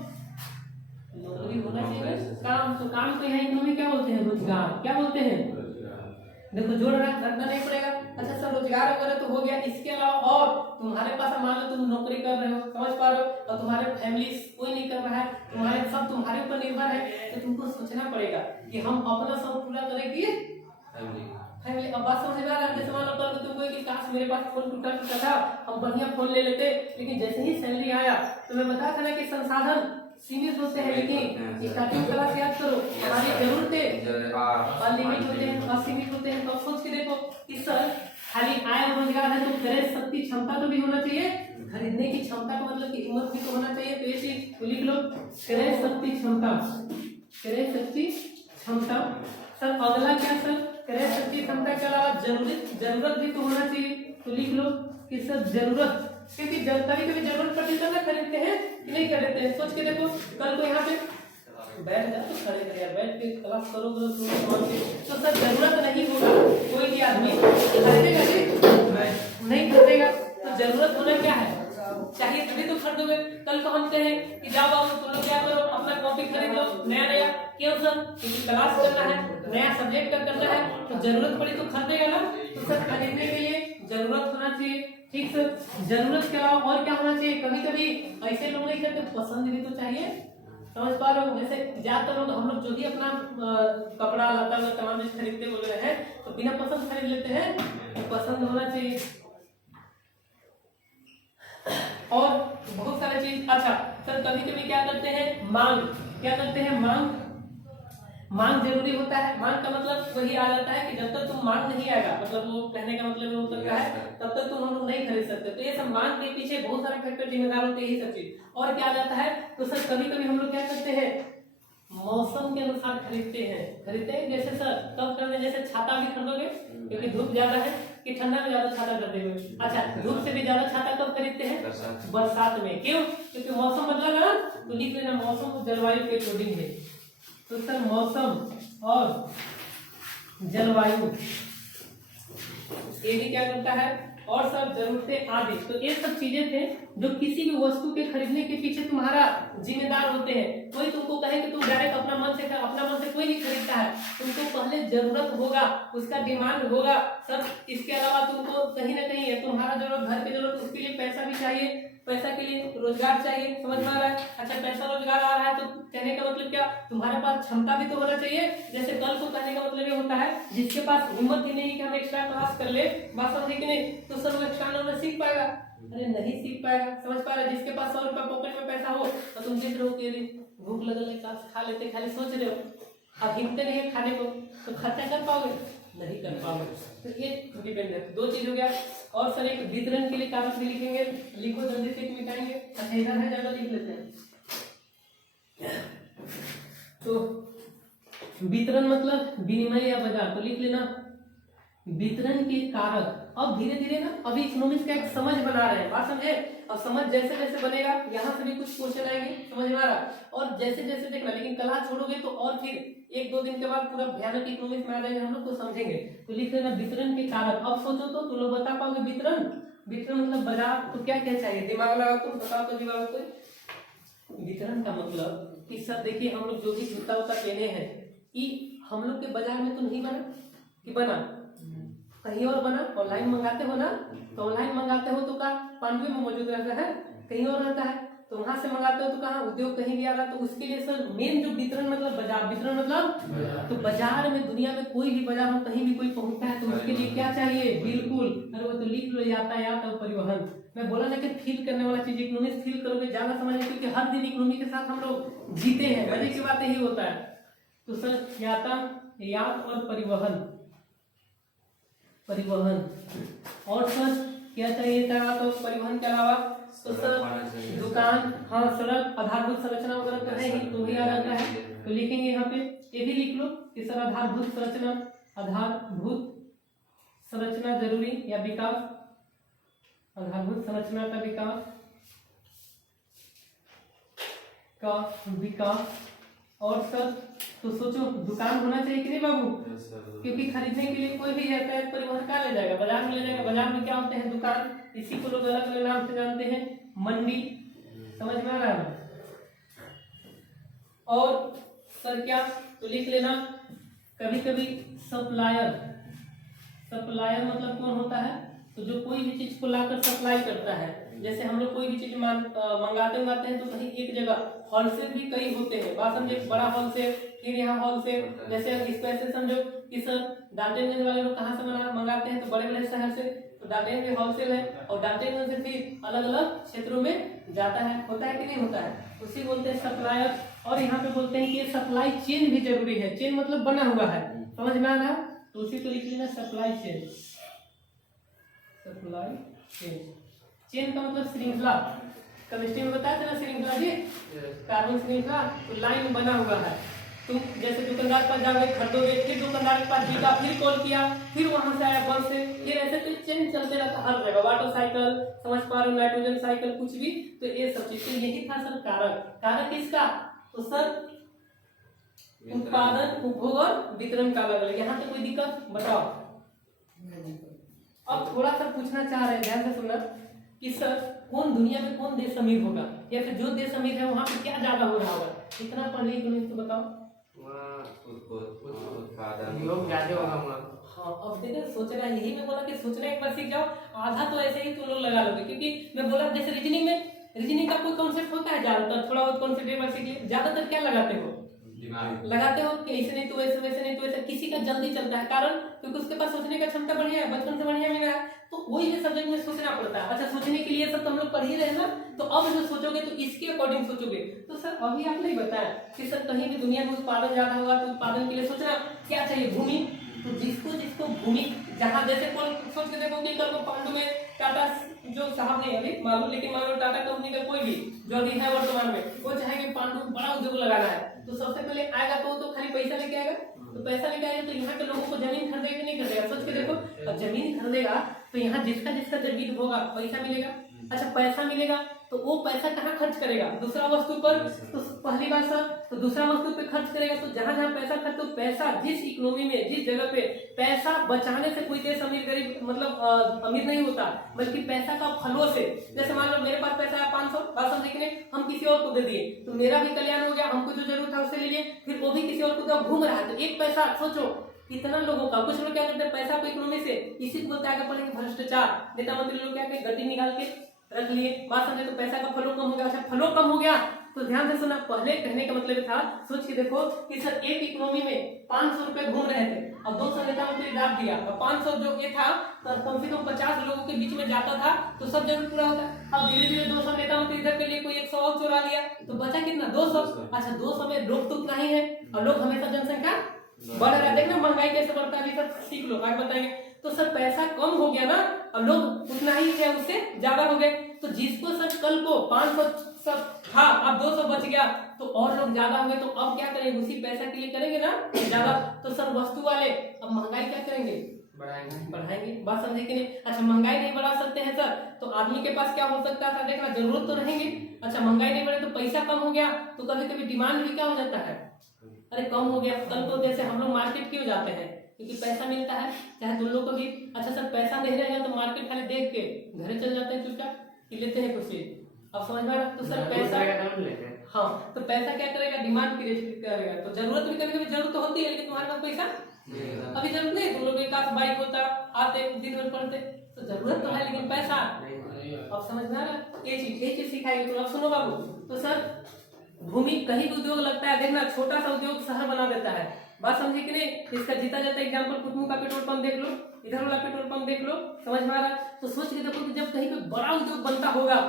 नौकरी होना चाहिए, काम। तो काम को यहाँ इकोनॉमी क्या बोलते हैं, रोजगार। क्या बोलते हैं, देखो जोड़ रखना नहीं पड़ेगा। अच्छा सर रोजगार वगैरह तो हो गया, इसके अलावा और तुम्हारे पास मान लो तुम नौकरी कर रहे हो, समझ पा रहे हो, और तुम्हारे फैमिली कोई नहीं कर रहा है, तुम्हारे सब तुम्हारे ऊपर निर्भर है, तो तुमको सोचना पड़ेगा कि हम अपना सब पूरा करेंगे फैमिली। अब बात समझ में आ रहा है। जैसे मान लो कल तुमको कि काश मेरे पास फोन टूटा था, हम बढ़िया फोन ले लेते, लेकिन जैसे ही सैलरी आया तो मैं बताया था ना कि संसाधन सीमित होते हैं, लेकिन स्टार्टिंग क्लास याद करो, हमारी जरूरतें अनलिमिट होते हैं, असीमित होते हैं। तो सोच के देखो कि सर खाली आय और रोजगार है तो क्रय शक्ति क्षमता तो भी होना चाहिए, खरीदने की क्षमता का मतलब कि हिम्मत भी तो होना चाहिए। तो ये चीज तो लिख लो, क्रय शक्ति क्षमता, क्रय शक्ति क्षमता। सर अगला क्या सर, क्रय शक्ति क्षमता के अलावा जरूरत भी तो होना चाहिए। तो लिख लो कि सर जरूरत, क्योंकि कभी कभी जरूरत पड़ती है तो खरीदते हैं कि नहीं खरीदते हैं। सोच के देखो कल को यहाँ पे बैठ जाए तो खड़े कर यार, बैठ के क्लास करोगे तो सर जरूरत नहीं होगा, कोई भी आदमी खरीदेगा नहीं खरीदेगा। तो जरूरत होना क्या है, चाहिए तभी तो खरीदोगे। कल को हम कहें कि जाओ बाबू तुम लोग क्या करो, अपना कॉपी खरीद लो नया नया, क्यों सर, क्योंकि क्लास करना है, नया सब्जेक्ट का करना है, तो जरूरत पड़ी तो खरीदेगा ना। तो सर खरीदने के लिए जरूरत होना चाहिए, ठीक सर। जरूरत के अलावा और क्या होना चाहिए, कभी कभी ऐसे लोग नहीं करते, पसंद भी तो चाहिए, समझ पा रहे हो। वैसे ज्यादातर लोग हम लोग जो भी अपना कपड़ा लता तमाम चीज खरीदते बोल रहे हैं तो बिना पसंद खरीद लेते हैं, तो पसंद होना चाहिए। और बहुत सारे चीज। अच्छा सर कभी कभी क्या करते हैं, मांग, क्या करते हैं, मांग, मांग जरूरी होता है। मांग का मतलब वही आ जाता है कि जब तक तुम मांग नहीं आएगा, मतलब वो कहने का मतलब हो सकता है तब तक तुम हम लोग नहीं खरीद सकते। तो ये सब मांग के पीछे बहुत सारे फैक्टर जिम्मेदार होते हैं, यही सब चीज। और क्या आ जाता है, तो सर कभी कभी हम लोग क्या करते हैं, मौसम के अनुसार खरीदते हैं जैसे सर कब खरीदे, जैसे छाता भी खरीदोगे क्योंकि धूप ज्यादा है कि ठंडा में ज्यादा छाता खरीदते हुए, अच्छा धूप से भी ज्यादा छाता कब खरीदते हैं, बरसात में। क्यों? क्योंकि मौसम बदला ना, तो लिख लेना मौसम और जलवायु के अकॉर्डिंग है। तो सर मौसम और जलवायु ये भी क्या करता है, और सब जरूरतें आदि। तो ये सब चीजें थे जो किसी भी वस्तु के खरीदने के पीछे तुम्हारा जिम्मेदार होते हैं। कोई तुमको कहे कि तुम डायरेक्ट अपना मन से कोई नहीं खरीदता है, तुमको पहले जरूरत होगा, उसका डिमांड होगा सब। इसके अलावा तुमको कहीं ना कहीं तुम्हारा जरूरत, घर की जरूरत, उसके लिए पैसा भी चाहिए, पैसा के लिए रोजगार चाहिए, समझ में आ रहा है। अच्छा पैसा रोजगार आ रहा है तो कहने का मतलब क्या, तुम्हारे पास क्षमता भी तो होना चाहिए। जैसे कल को कहने का मतलब ये होता है जिसके पास हिम्मत ही नहीं कि हम एक्स्ट्रा क्लास कर ले, बात समझे कि नहीं, तो सर वो एक्स्ट्रा नॉलेज सीख पाएगा, अरे नहीं सीख पाएगा, समझ पा रहा है। जिसके पास 100 रुपया पॉकेट में पैसा हो तो तुम देख रहे हो कि भूख लगल है काश खा लेते, खाली सोच रहे हो, अब हिम्मत नहीं है खाने को, तो खर्चा कर पाओगे, नहीं कर पाओगे। तो ये डिपेंड है, दो चीज हो गया। और सर एक वितरण के लिए कारक भी लिखेंगे, लिखो जल्दी से मिटाएंगे। अच्छा इधर है, ज्यादा लिख लेते हैं। तो वितरण मतलब विनिमय या बाजार, तो लिख लेना वितरण के कारक। अब धीरे धीरे ना अभी इकोनॉमिक्स का एक समझ बना रहे हैं, बात समझे। अब समझ जैसे जैसे बनेगा यहाँ से भी कुछ क्वेश्चन आएंगे, समझ में आ रहा। और जैसे जैसे देखना, लेकिन क्लास छोड़ोगे तो और फिर 1-2 दिन के बाद पूरा भयानक इकोनॉमिक्स में आ जाएगा, हम लोग तो समझेंगे। तो लिख लेना वितरण के कारक। अब सोचो तो तुम लोग बता पाओगे वितरण मतलब बाजार, तो क्या क्या चाहिए, दिमाग लगा तुम बताओ तो दिमाग कोई। वितरण का मतलब कि सर देखिए हम लोग जो भी जूता उता पहने हैं, कि हम लोग के बाजार में तो नहीं बना, कि बना कहीं और बना, ऑनलाइन मंगाते हो ना, तो ऑनलाइन मंगाते हो तो कहाँ पांडवे में मौजूद रहता है, कहीं और रहता है, तो वहां से मंगाते हो तो कहाँ उद्योग कहीं भी आ रहा। तो उसके लिए सर मेन जो वितरण मतलब बाजार, वितरण मतलब तो बाजार में, दुनिया में कोई भी बाजार हो, कहीं भी कोई पहुंचता है तो उसके लिए क्या चाहिए, बिल्कुल, अरे वो तो लिख लो, यातायात और परिवहन। मैं बोला ना कि फील करने वाला चीज, इकोनॉमिक्स फील करोगे ज्यादा समझ, क्योंकि हर दिन इकोनॉमी के साथ हम लोग जीते हैं, मजे की बात यही होता है। तो सर यातायात और परिवहन और सर क्या चाहिए था, तो परिवहन के अलावा तो सर दुकान, हाँ सड़क, आधारभूत संरचना वगैरह तो है ही, तो ही आ जाता है। तो लिखेंगे यहाँ पे, ये भी लिख लो कि सर आधारभूत संरचना जरूरी या विकास, आधारभूत संरचना का विकास। और सर तो सोचो दुकान होना चाहिए कि नहीं बाबू, क्योंकि खरीदने के लिए कोई भी यातायात परिवहन का ले जाएगा, बाजार में ले जाएगा। बाजार में क्या होते हैं, दुकान, इसी को लोग अलग अलग नाम से जानते हैं, मंडी, समझ में आ रहा है। और सर क्या, तो लिख लेना कभी कभी सप्लायर मतलब कौन होता है, तो जो कोई भी चीज को लाकर सप्लाई करता है। जैसे हम लोग कोई भी चीज मंगाते हैं तो कहीं एक जगह, होलसेल भी कई होते हैं, बात समझे, बड़ा होलसेल, फिर यहाँ होलसेल। जैसे इसको ऐसे समझो कि सर डाल्टनगंज वाले लोग कहाँ से मंगाते हैं, तो बड़े बड़े शहर से, तो डाल्टनगंज होलसेल है, और डाल्टनगंज से फिर अलग अलग क्षेत्रों में जाता है, होता है कि नहीं होता है, उसी बोलते हैं सप्लायर। और यहाँ पे बोलते हैं कि ये सप्लाई चेन भी जरूरी है, चेन मतलब बना हुआ है, समझ में आ रहा, तो उसी को लिख लेना सप्लाई चेन। सप्लाई चेन का मतलब श्रृंखला, केमिस्ट्री में बताया था ना श्रृंखला जी, कार्बन श्रृंखला, तो लाइन बना हुआ है। तुम जैसे दुकानदार पर जाओगे, खरीदोगे, फिर दुकानदार के पास जीता, फिर कॉल किया, फिर वहां से आया बस से, फिर ऐसे तो चेन चलते रहता हर जगह, वाटर साइकिल, समझ पा रहे हो, नाइट्रोजन साइकिल, कुछ भी, तो ये सब चीज। तो यही था सर कारक किसका, तो सर उत्पादन, उपभोग और वितरण का अलग अलग। यहाँ पे कोई दिक्कत बताओ। अब थोड़ा सा पूछना चाह रहे हैं, ध्यान से सुनना कि सर कौन दुनिया में कौन देश अमीर होगा, या फिर जो देश अमीर है वहां पे क्या ज्यादा हो रहा होगा, इतना पढ़ ली तुमने, तो बताओ। लोग ज्यादा होगा। हाँ अब देखो सोचना, यही मैं बोला कि सोचना एक बार सीख जाओ, आधा तो ऐसे ही तुम लोग लगा लोगे। क्योंकि मैं बोला जैसे रीजनिंग का कोई कॉन्सेप्ट होता है, ज्यादातर थोड़ा बहुत कॉन्सेप्ट एक बार सीख लिया, ज्यादातर क्या लगाते हो, लगाते हो कि ऐसे नहीं तो वैसे, वैसे नहीं तो ऐसे। किसी का जल्दी चलता है, कारण क्योंकि उसके पास सोचने का क्षमता बढ़िया है, बचपन से बढ़िया मिला है, तो कोई भी सब्जेक्ट में सोचना पड़ता है। अच्छा सोचने के लिए सब तो हम लोग पढ़ ही रहे ना, तो अब जो सोचोगे तो इसके अकॉर्डिंग सोचोगे। तो सर अभी आपने ही बताया कि सर कहीं भी दुनिया में उत्पादन ज्यादा होगा, तो उत्पादन के लिए सोचना क्या चाहिए, भूमि। तो जिसको भूमि, जहाँ जैसे कौन सोच के देखो कि कल को पांडु में टाटा, जो साहब नहीं अभी मालूम, लेकिन मान लो टाटा कंपनी का कोई भी जो अभी है वर्तमान में, वो चाहे कि पांडु हमें बड़ा उद्योग लगाना है, तो सबसे पहले आएगा तो खाली पैसा लेके आएगा। तो पैसा लेके आएगा तो यहाँ के लोगों को जमीन खरीदेगा कि नहीं खरीदेगा, सोच के देखो। अब जमीन खरीदेगा तो यहाँ जिसका जिसका जमीन होगा पैसा मिलेगा। अच्छा पैसा मिलेगा तो वो पैसा कहाँ खर्च करेगा, दूसरा वस्तु पर। तो पहली बात सर, तो दूसरा वस्तु पे खर्च करेगा तो जहाँ जहाँ पैसा खर्च, तो पैसा जिस इकोनॉमी में जिस जगह पे पैसा बचाने से कोई देश अमीर गरीब मतलब अमीर नहीं होता, बल्कि पैसा का फलों से। जैसे मान लो मेरे पास पैसा है 500, बात समझे, हम किसी और को दे दिए तो मेरा भी कल्याण हो गया, हमको जो जरूरत था उससे ले लिए, फिर वो भी किसी और को घूम रहा है। तो एक पैसा सोचो कितना लोगों का, कुछ लोग क्या करते हैं पैसा को इकोनॉमी से, इसी को बोलते हैं पड़ेंगे भ्रष्टाचार। नेता मंत्री लोग क्या करते, गड्डी निकाल के रख लिए, बात समझे, तो पैसा का फ्लो कम हो गया। अच्छा फ्लो कम हो गया तो ध्यान से सुना, पहले कहने का मतलब था, सोच के देखो कि सर एक इकोनॉमी में 500 रुपए घूम रहे थे, अब 200 नेता मंत्री डाल दिया, और 500 जो ये था तो कम से कम 50 लोगों के बीच में जाता था तो सब जरूर पूरा होता। अब धीरे धीरे 200 नेता मंत्री इधर के लिए कोई 100 और चुरा लिया तो बचा कितना, 200। अच्छा 200 में लोग तो उतना ही है, और लोग हमेशा जनसंख्या बढ़ रहा है। देखना महंगाई कैसे बढ़ता है, सर सीख लो, आगे बताएंगे। तो सर पैसा कम हो गया ना, अब लोग उतना ही है, उससे ज्यादा हो गए। तो जिसको सर कल को 500 सब था, अब 200 बच गया तो और लोग ज्यादा हो गए, तो अब क्या करेंगे, उसी पैसा के लिए करेंगे ना ज्यादा। तो सर वस्तु वाले अब महंगाई क्या करेंगे, बढ़ाएंगे। बात समझे कि नहीं। अच्छा महंगाई नहीं बढ़ा सकते हैं सर, तो आदमी के पास क्या हो सकता था, देखना जरूरत तो रहेंगे। अच्छा महंगाई नहीं बढ़े तो पैसा कम हो गया, तो कभी कभी डिमांड भी क्या हो जाता है, अरे कम हो गया। कल को जैसे हम लोग मार्केट क्यों जाते हैं, क्योंकि पैसा मिलता है, चाहे तुम लोग को भी। अच्छा सर पैसा नहीं रहेगा तो मार्केट खाली देख के घरे चल जाते हैं चुपचाप, कि लेते हैं कुछ चीज। अब समझ में आ रहा, तो सर पैसा, हाँ तो पैसा क्या करेगा, डिमांड क्रिएट करेगा। तो जरूरत भी कभी कभी जरूरत तो होती है, लेकिन तुम्हारे पास पैसा अभी जरूरत नहीं, तुम लोग एक आध बाइक होता, आते दिन भर पढ़ते, तो जरूरत तो है लेकिन पैसा। अब समझ में आ रहा, ये चीज सिखाएगी। तो अब सुनो बाबू, तो सर भूमि कहीं भी उद्योग लगता है, देखना छोटा सा उद्योग शहर बना देता है। बात समझे कि नहीं। इसका जीता जाता एग्जांपल कुटुंब का पेट्रोल पंप देख लो, इधर वाला पेट्रोल पंप देख लो, समझ में आ रहा। तो सोच के देखो कि जब कहीं पे बड़ा उद्योग बनता होगा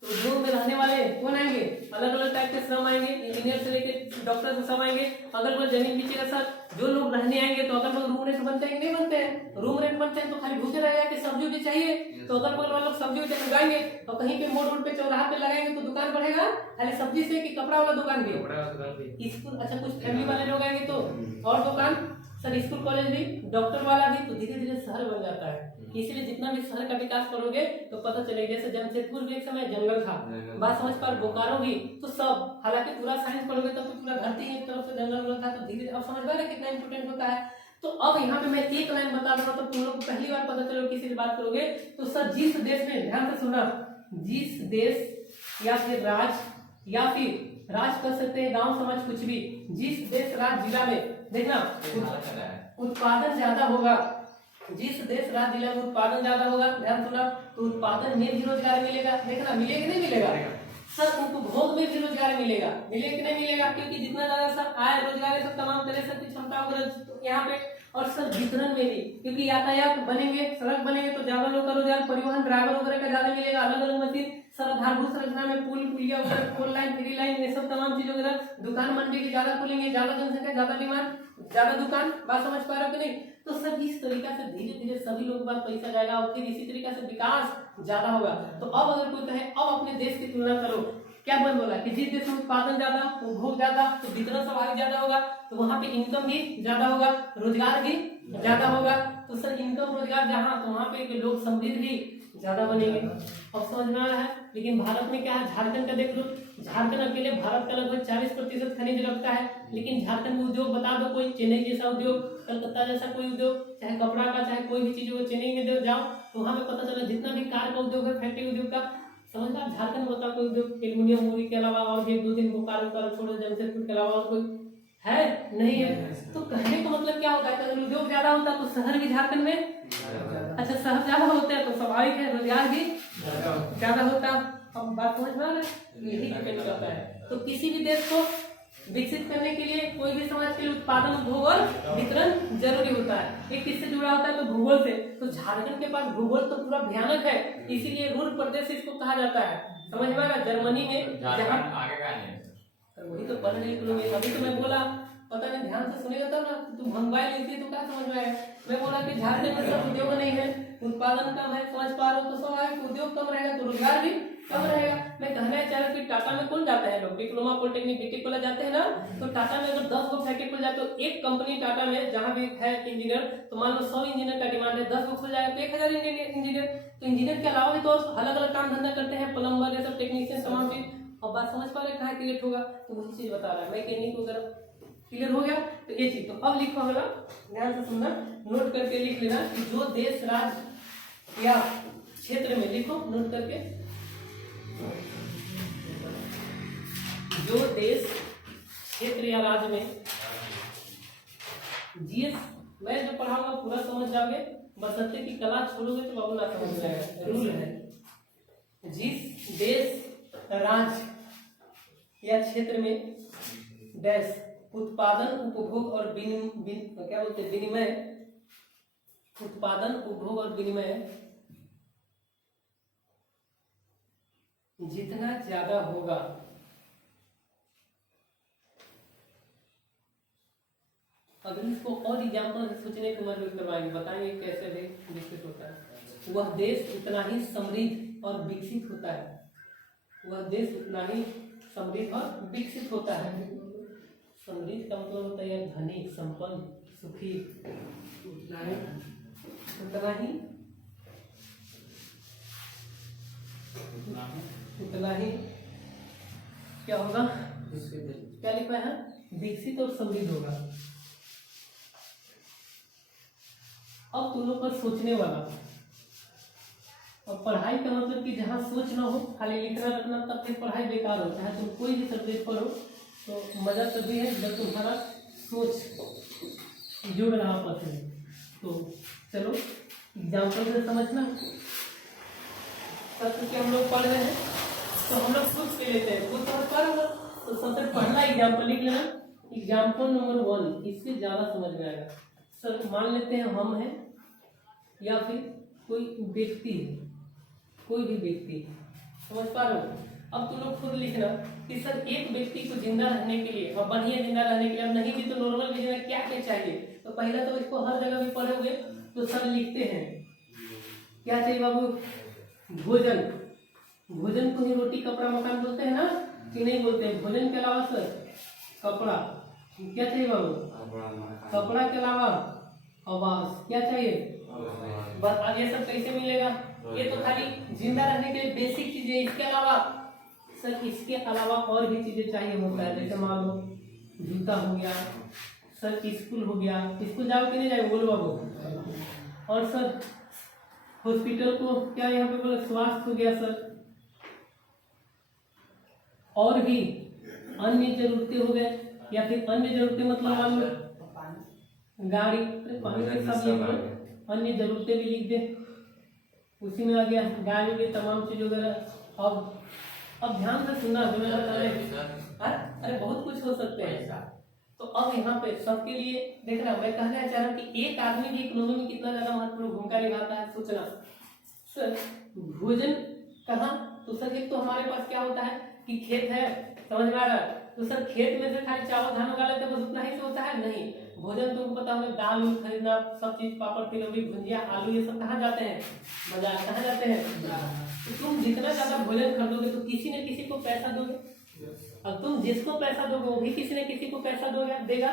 तो उद्योग में रहने वाले कौन आएंगे, अलग अलग टाइप के श्रम आएंगे, इंजीनियर से लेके डॉक्टर से सब आएंगे। अगल बगल जमीन बेचेगा सर, जो लोग रहने आएंगे तो अगल बगल रूम रेंट बनते हैं कि नहीं बनते हैं, रूम रेंट बनते हैं तो खाली भूखे रहेगा कि सब्जी भी चाहिए, तो अगल बगल वाले लोग सब्जी उगाएंगे, और कहीं पे मोड़ रोड पे चौराहा पे लगाएंगे तो दुकान बढ़ेगा खाली सब्जी से कि कपड़ा वाला दुकान भी, स्कूल। अच्छा कुछ फैमिली वाले लोग आएंगे तो और दुकान, सर स्कूल कॉलेज भी, डॉक्टर वाला भी, तो धीरे धीरे शहर बन जाता है। इसलिए जितना भी शहर का विकास करोगे तो पता चलेगा। जैसे जमशेदपुर भी एक समय जंगल था, बात समझ पर, बोकारो भी, तो सब, हालांकि पूरा साइंस पढ़ोगे तब तो पूरा धरती एक तरफ से जंगल था, तो धीरे अब समझ में आ रहा है कितना इंपोर्टेंट होता है। तो अब यहाँ पे मैं एक लाइन बता रहा हूँ, तो तुम लोग को पहली बार पता चलो किसी से बात करोगे तो सर जिस देश में, ध्यान से सुना, जिस देश या फिर राज्य या फिर राज कर सकते हैं, गांव समाज कुछ भी, जिस देश राज्य जिला में देखना उत्पादन ज्यादा होगा, जिस देश राज्य जिला में उत्पादन ज्यादा होगा, ध्यान सुना, तो उत्पादन में भी रोजगार मिलेगा। देखना मिलेगा नहीं मिलेगा सर, उपभोग में भी रोजगार मिलेगा, मिलेगा कि नहीं मिलेगा, क्योंकि जितना ज्यादा सर आय रोजगार सब तमाम तरह से क्षमता वगैरह यहाँ पे। और सर वितरण में भी, क्योंकि यातायात बनेंगे, सड़क बनेंगे तो ज्यादा लोग का रोजगार, परिवहन ड्राइवर वगैरह का ज्यादा मिलेगा, अलग अलग मशीन, सर आधारभूत संरचना में पुल पुलिया वगैरह, फोर लाइन थ्री लाइन, ये सब तमाम चीजों वगैरह, दुकान मंडी की ज्यादा खुलेंगे, ज्यादा जनसंख्या ज्यादा डिमांड ज्यादा दुकान। बात समझ पा रहे हो कि नहीं। तो सर इस तरीका से धीरे धीरे सभी लोगों के पास पैसा जाएगा और फिर इसी तरीके से विकास ज्यादा होगा। तो अब अगर कोई कहे अब अपने देश की तुलना करो, क्या बोला कि जिस देश में उत्पादन ज्यादा, उपभोग ज्यादा, तो वितरण स्वाभाविक ज्यादा होगा, तो वहाँ पे इनकम भी ज्यादा होगा, रोजगार भी ज्यादा होगा। तो सर इनकम रोजगार जहाँ, तो वहाँ पे लोग समृद्ध भी ज्यादा बनेंगे। अब समझ में आ रहा है। लेकिन भारत में क्या है, झारखंड का देख लो, झारखंड अकेले भारत का लगभग 40% खनिज रखता है, लेकिन झारखंड में उद्योग बता दो कोई, चेन्नई जैसा उद्योग, कलकत्ता जैसा कोई उद्योग, चाहे कपड़ा का चाहे कोई भी चीज हो, चेन्नई में जाओ तो वहाँ पे पता चला जितना भी कार का उद्योग है, फैक्ट्री उद्योग का, समझ लो झारखंड में बताओ कोई उद्योग, एल्यूमिनियम मूवी के अलावा और भी 2-3 बोकारो छोड़ो, जमशेदपुर के अलावा और कोई है नहीं है। तो कहने का मतलब क्या होता है, अगर उद्योग ज्यादा होता तो शहर भी झारखंड में, अच्छा शहर ज्यादा होते हैं तो स्वाभाविक है रोजगार भी ज्यादा होता। अब बात समझ में आ रहा है, यही डिपेंड करता है। तो किसी भी देश को विकसित करने के लिए, कोई भी समाज के लिए उत्पादन, उपभोग और वितरण जरूरी होता है। एक किससे जुड़ा होता है तो भूगोल से। तो झारखंड के पास भूगोल तो पूरा भयानक है, इसीलिए रूर प्रदेश इसको कहा जाता है। समझ में आ रहा, जर्मनी में जहाँ वही तो पढ़ नहीं लोग, अभी तो मैं बोला, पता नहीं ध्यान से सुनेगा तब ना, तुम मोबाइल लेती है तो क्या समझ में आएगा। मैं बोला कि झारखंड में सब उद्योग नहीं है, उत्पादन कम है, समझ पा रहे हो, तो स्वाभाविक उद्योग कम रहेगा तो रोजगार भी कम रहेगा। मैं कहना चाह रहा हूँ कि टाटा में कौन जाता है लोग, डिप्लोमा पॉलिटेक्निक बीटेक वाला जाते हैं ना, तो टाटा में अगर 10 गो फैक्ट्री खुल जाए तो एक कंपनी टाटा में जहाँ भी है इंजीनियर, तो मान लो 100 इंजीनियर का डिमांड है, 10 गो खुल जाएगा तो 1000 इंजीनियर। तो इंजीनियर के अलावा भी तो अलग अलग काम धंधा करते हैं, प्लम्बर ये सब टेक्नीशियन तमाम चीज। अब बात समझ पा रहे कहाँ क्रिएट होगा, तो वही चीज बता रहा है मैकेनिक वगैरह। क्लियर हो गया? तो ये चीज, तो अब लिखो होगा, ध्यान से सुनना, नोट करके लिख लेना कि जो देश राज्य या क्षेत्र में, लिखो नोट करके, जो देश क्षेत्र या राज्य में, जीएस मैं जो पढ़ाऊंगा पूरा समझ जाओगे, बशर्ते की कला छोड़ोगे तो बाबू ना समझ जाएगा, रूल है। जिस देश राज्य या क्षेत्र में डैश उत्पादन उपभोग और क्या बोलते हैं विनिमय, उत्पादन उपभोग और विनिमय जितना ज्यादा होगा, अगर इसको और एग्जाम्पल सोचने को मजबूर करवाएंगे, बताएंगे कैसे विकसित होता है। वह देश उतना ही समृद्ध और विकसित होता है, वह देश उतना ही समृद्ध और विकसित होता है। समृद्ध का मतलब होता है धनी, संपन्न, सुखी, उतना ही क्या होगा, क्या लिखा है, विकसित और समृद्ध होगा। अब तुम लोग पर सोचने वाला, और पढ़ाई का मतलब कि जहाँ सोच ना हो, खाली लिखना रखना, तब फिर पढ़ाई बेकार होता है। तुम कोई भी सब्जेक्ट पढ़ो तो मजा तभी है जब तुम्हारा सोच जुड़ रहा आपस में। तो चलो एग्जाम्पल से समझना, सत्र के हम लोग पढ़ रहे हैं तो हम लोग खुद पे लेते हैं, खुद समझ पा रहे हो तो सबसे पहला एग्जाम्पल लिख लेना, एग्जाम्पल नंबर 1, इससे ज्यादा समझ में आएगा। सर मान लेते हैं हम हैं या फिर कोई व्यक्ति है, कोई भी व्यक्ति, समझ पा रहे हो। अब तुम लोग खुद लिखना कि सर एक व्यक्ति को जिंदा रहने के लिए और बढ़िया जिंदा रहने के लिए, अब नहीं भी तो नॉर्मल भी जिंदा, क्या क्या चाहिए। तो पहले तो इसको हर जगह भी पढ़ोगे तो सर लिखते हैं क्या चाहिए बाबू, भोजन, भोजन को ही रोटी कपड़ा मकान बोलते हैं ना, कि नहीं बोलते हैं। भोजन के अलावा सर कपड़ा, क्या चाहिए बाबू, कपड़ा के अलावा आवास, क्या चाहिए, बस। अब ये सब कैसे मिलेगा, ये तो खाली जिंदा रहने के लिए बेसिक चीजें। इसके अलावा सर, इसके अलावा और भी चीजें चाहिए होता है, जैसे मान लो जूता हो गया, सर स्कूल हो गया, स्कूल जाओ कि नहीं जाओ बोलो बाबू। और सर हॉस्पिटल को क्या यहाँ पे बोलो, स्वास्थ्य हो गया सर। और भी अन्य जरूरतें हो गए, या फिर अन्य जरूरतें मतलब मान लो गाड़ी, पानी के सब लिख दो, अन्य जरूरतें भी लिख दे, उसी में आ गया गाड़ी के तमाम चीज वगैरह। अब ध्यान से सुनना जो मैं बता रहे, अरे बहुत कुछ हो सकते हैं। तो अब यहाँ पे सबके लिए देख रहा, मैं कहना चाह रहा हूँ कि एक आदमी भी इकोनॉमी में कितना ज्यादा महत्वपूर्ण भूमिका निभाता है, सोचना। सर भोजन कहाँ, तो सर एक तो हमारे पास क्या होता है कि खेत है, समझ में आ रहा है, तो सर खेत में से खाली चावल धान उगा लेते बस उतना ही से होता है, नहीं। भोजन तुमको पता होगा, दाल उल खरीदना, सब चीज, पापड़ तिलौरी भुजिया आलू, ये सब कहाँ जाते हैं, बाजार, कहाँ जाते हैं। तो तुम जितना ज्यादा भोजन खरीदोगे तो किसी न किसी को पैसा दोगे, अब तुम जिसको पैसा दोगे वो भी किसी न किसी को पैसा देगा,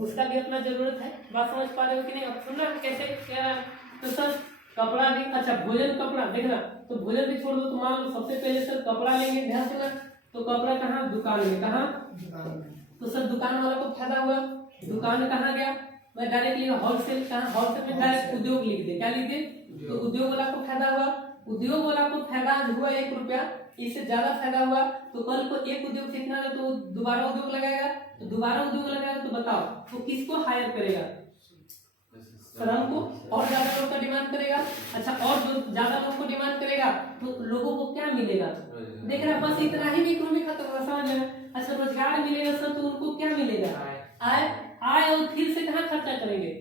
उसका भी अपना जरूरत है। बात समझ पा रहे हो कि नहीं। अब सुनना कैसे क्या, तो सर कपड़ा भी, अच्छा भोजन कपड़ा देखना, तो भोजन भी छोड़ दो, तो मान लो सबसे पहले सर कपड़ा लेंगे, ध्यान से ना, तो कपड़ा कहाँ, दुकान में, कहाँ, तो सर दुकान वाला को फायदा हुआ, दुकान कहाँ गया, मैं डायरेक्ट लिखा होलसेल, कहाँ, होलसेल में डायरेक्ट उद्योग लिख दे, क्या लिख दे, तो उद्योग वाला को फायदा हुआ, उद्योग वाला को फायदा हुआ 1 रुपया, इससे ज्यादा फायदा हुआ तो कल को एक उद्योग सीखना है तो दोबारा उद्योग लगाएगा, तो दोबारा उद्योग लगाएगा तो बताओ तो किसको हायर करेगा, श्रम को, और ज्यादा लोग का डिमांड करेगा। अच्छा, और जो ज्यादा लोग को डिमांड करेगा तो लोगों को क्या मिलेगा, देख रहा, बस इतना ही इकोनॉमी खत्म होगा, समझ में। अच्छा रोजगार मिलेगा सर, तो उनको क्या मिलेगा, आय, आय, और फिर से कहाँ खर्चा करेंगे,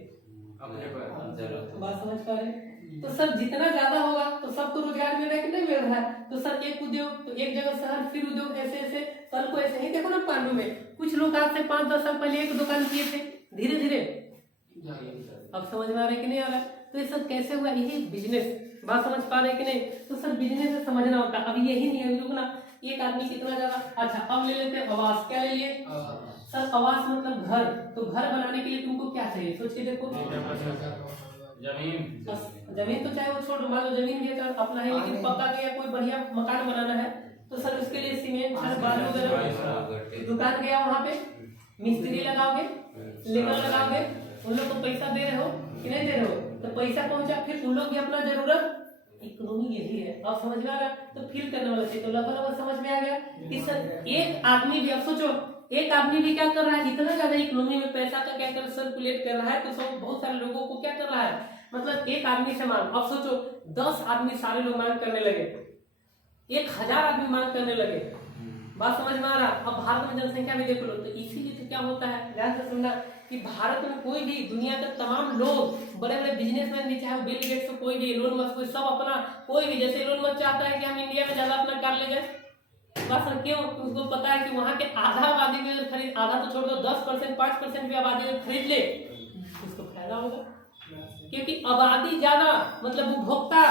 बात समझ पा रहे। तो सर जितना ज्यादा होगा तो सबको रोजगार मिल रहा है कि नहीं मिल रहा है, तो सर एक उद्योग तो एक जगह शहर, फिर उद्योग, ऐसे ऐसे कल को ऐसे ही। देखो ना पांडु में कुछ लोग आज से 5-10 साल पहले एक दुकान किए थे, धीरे धीरे अब समझ में आ रहा है कि नहीं आ रहा है। तो ये सब कैसे हुआ, यही बिजनेस बात समझ पा रहे कि नहीं? तो सर बिजनेस से समझना होता है। अभी यही नहीं है रुकना, एक आदमी कितना ज्यादा। अच्छा अब ले लेते हैं आवास। क्या ले लिए सर? आवास मतलब घर। तो घर बनाने के लिए तुमको क्या चाहिए सोच के देखो। जमीन तो चाहे वो छोड़, मान लो जमीन भी है अपना है, लेकिन पक्का के या कोई बढ़िया मकान बनाना है तो सर उसके लिए सीमेंट छड़ बालू वगैरह। दुकान गया वहाँ पे मिस्त्री लगाओगे, लेबर लगाओगे, उन लोग को पैसा दे रहे हो कि नहीं दे रहे हो? तो पैसा पहुंचा, फिर उन लोग भी अपना जरूरत। इकोनॉमी यही है। अब समझ में आ गया? तो फील करने वाला चाहिए। तो लगभग समझ में आ गया कि सर एक आदमी भी, अब सोचो एक आदमी भी क्या कर रहा है, इतना ज्यादा इकोनॉमी में पैसा का क्या कर सर्कुलेट कर रहा है, तो सब बहुत सारे लोगों को क्या कर रहा है, मतलब एक आदमी से मांग। अब सोचो 10 आदमी सारे लोग मांग करने लगे, 1000 आदमी मांग करने लगे। बात समझ में आ रहा? अब भारत में जनसंख्या भी देख लो, तो इसीलिए तो क्या होता है, ध्यान से सुनना कि भारत में कोई भी दुनिया के तमाम लोग, बड़े बड़े बिजनेसमैन भी, चाहे बिल गेट्स हो, कोई भी एलोन मस्क, कोई सब अपना, कोई भी, जैसे एलोन मस्क चाहता है कि हम इंडिया में ज्यादा अपना कार ले जाए। बस क्यों? उसको पता है कि वहाँ के आधा आबादी में खरीद, आधा तो छोड़ दो 10%, 5% भी आबादी में खरीद ले, उसको फायदा होगा, क्योंकि आबादी ज्यादा मतलब उपभोक्ता।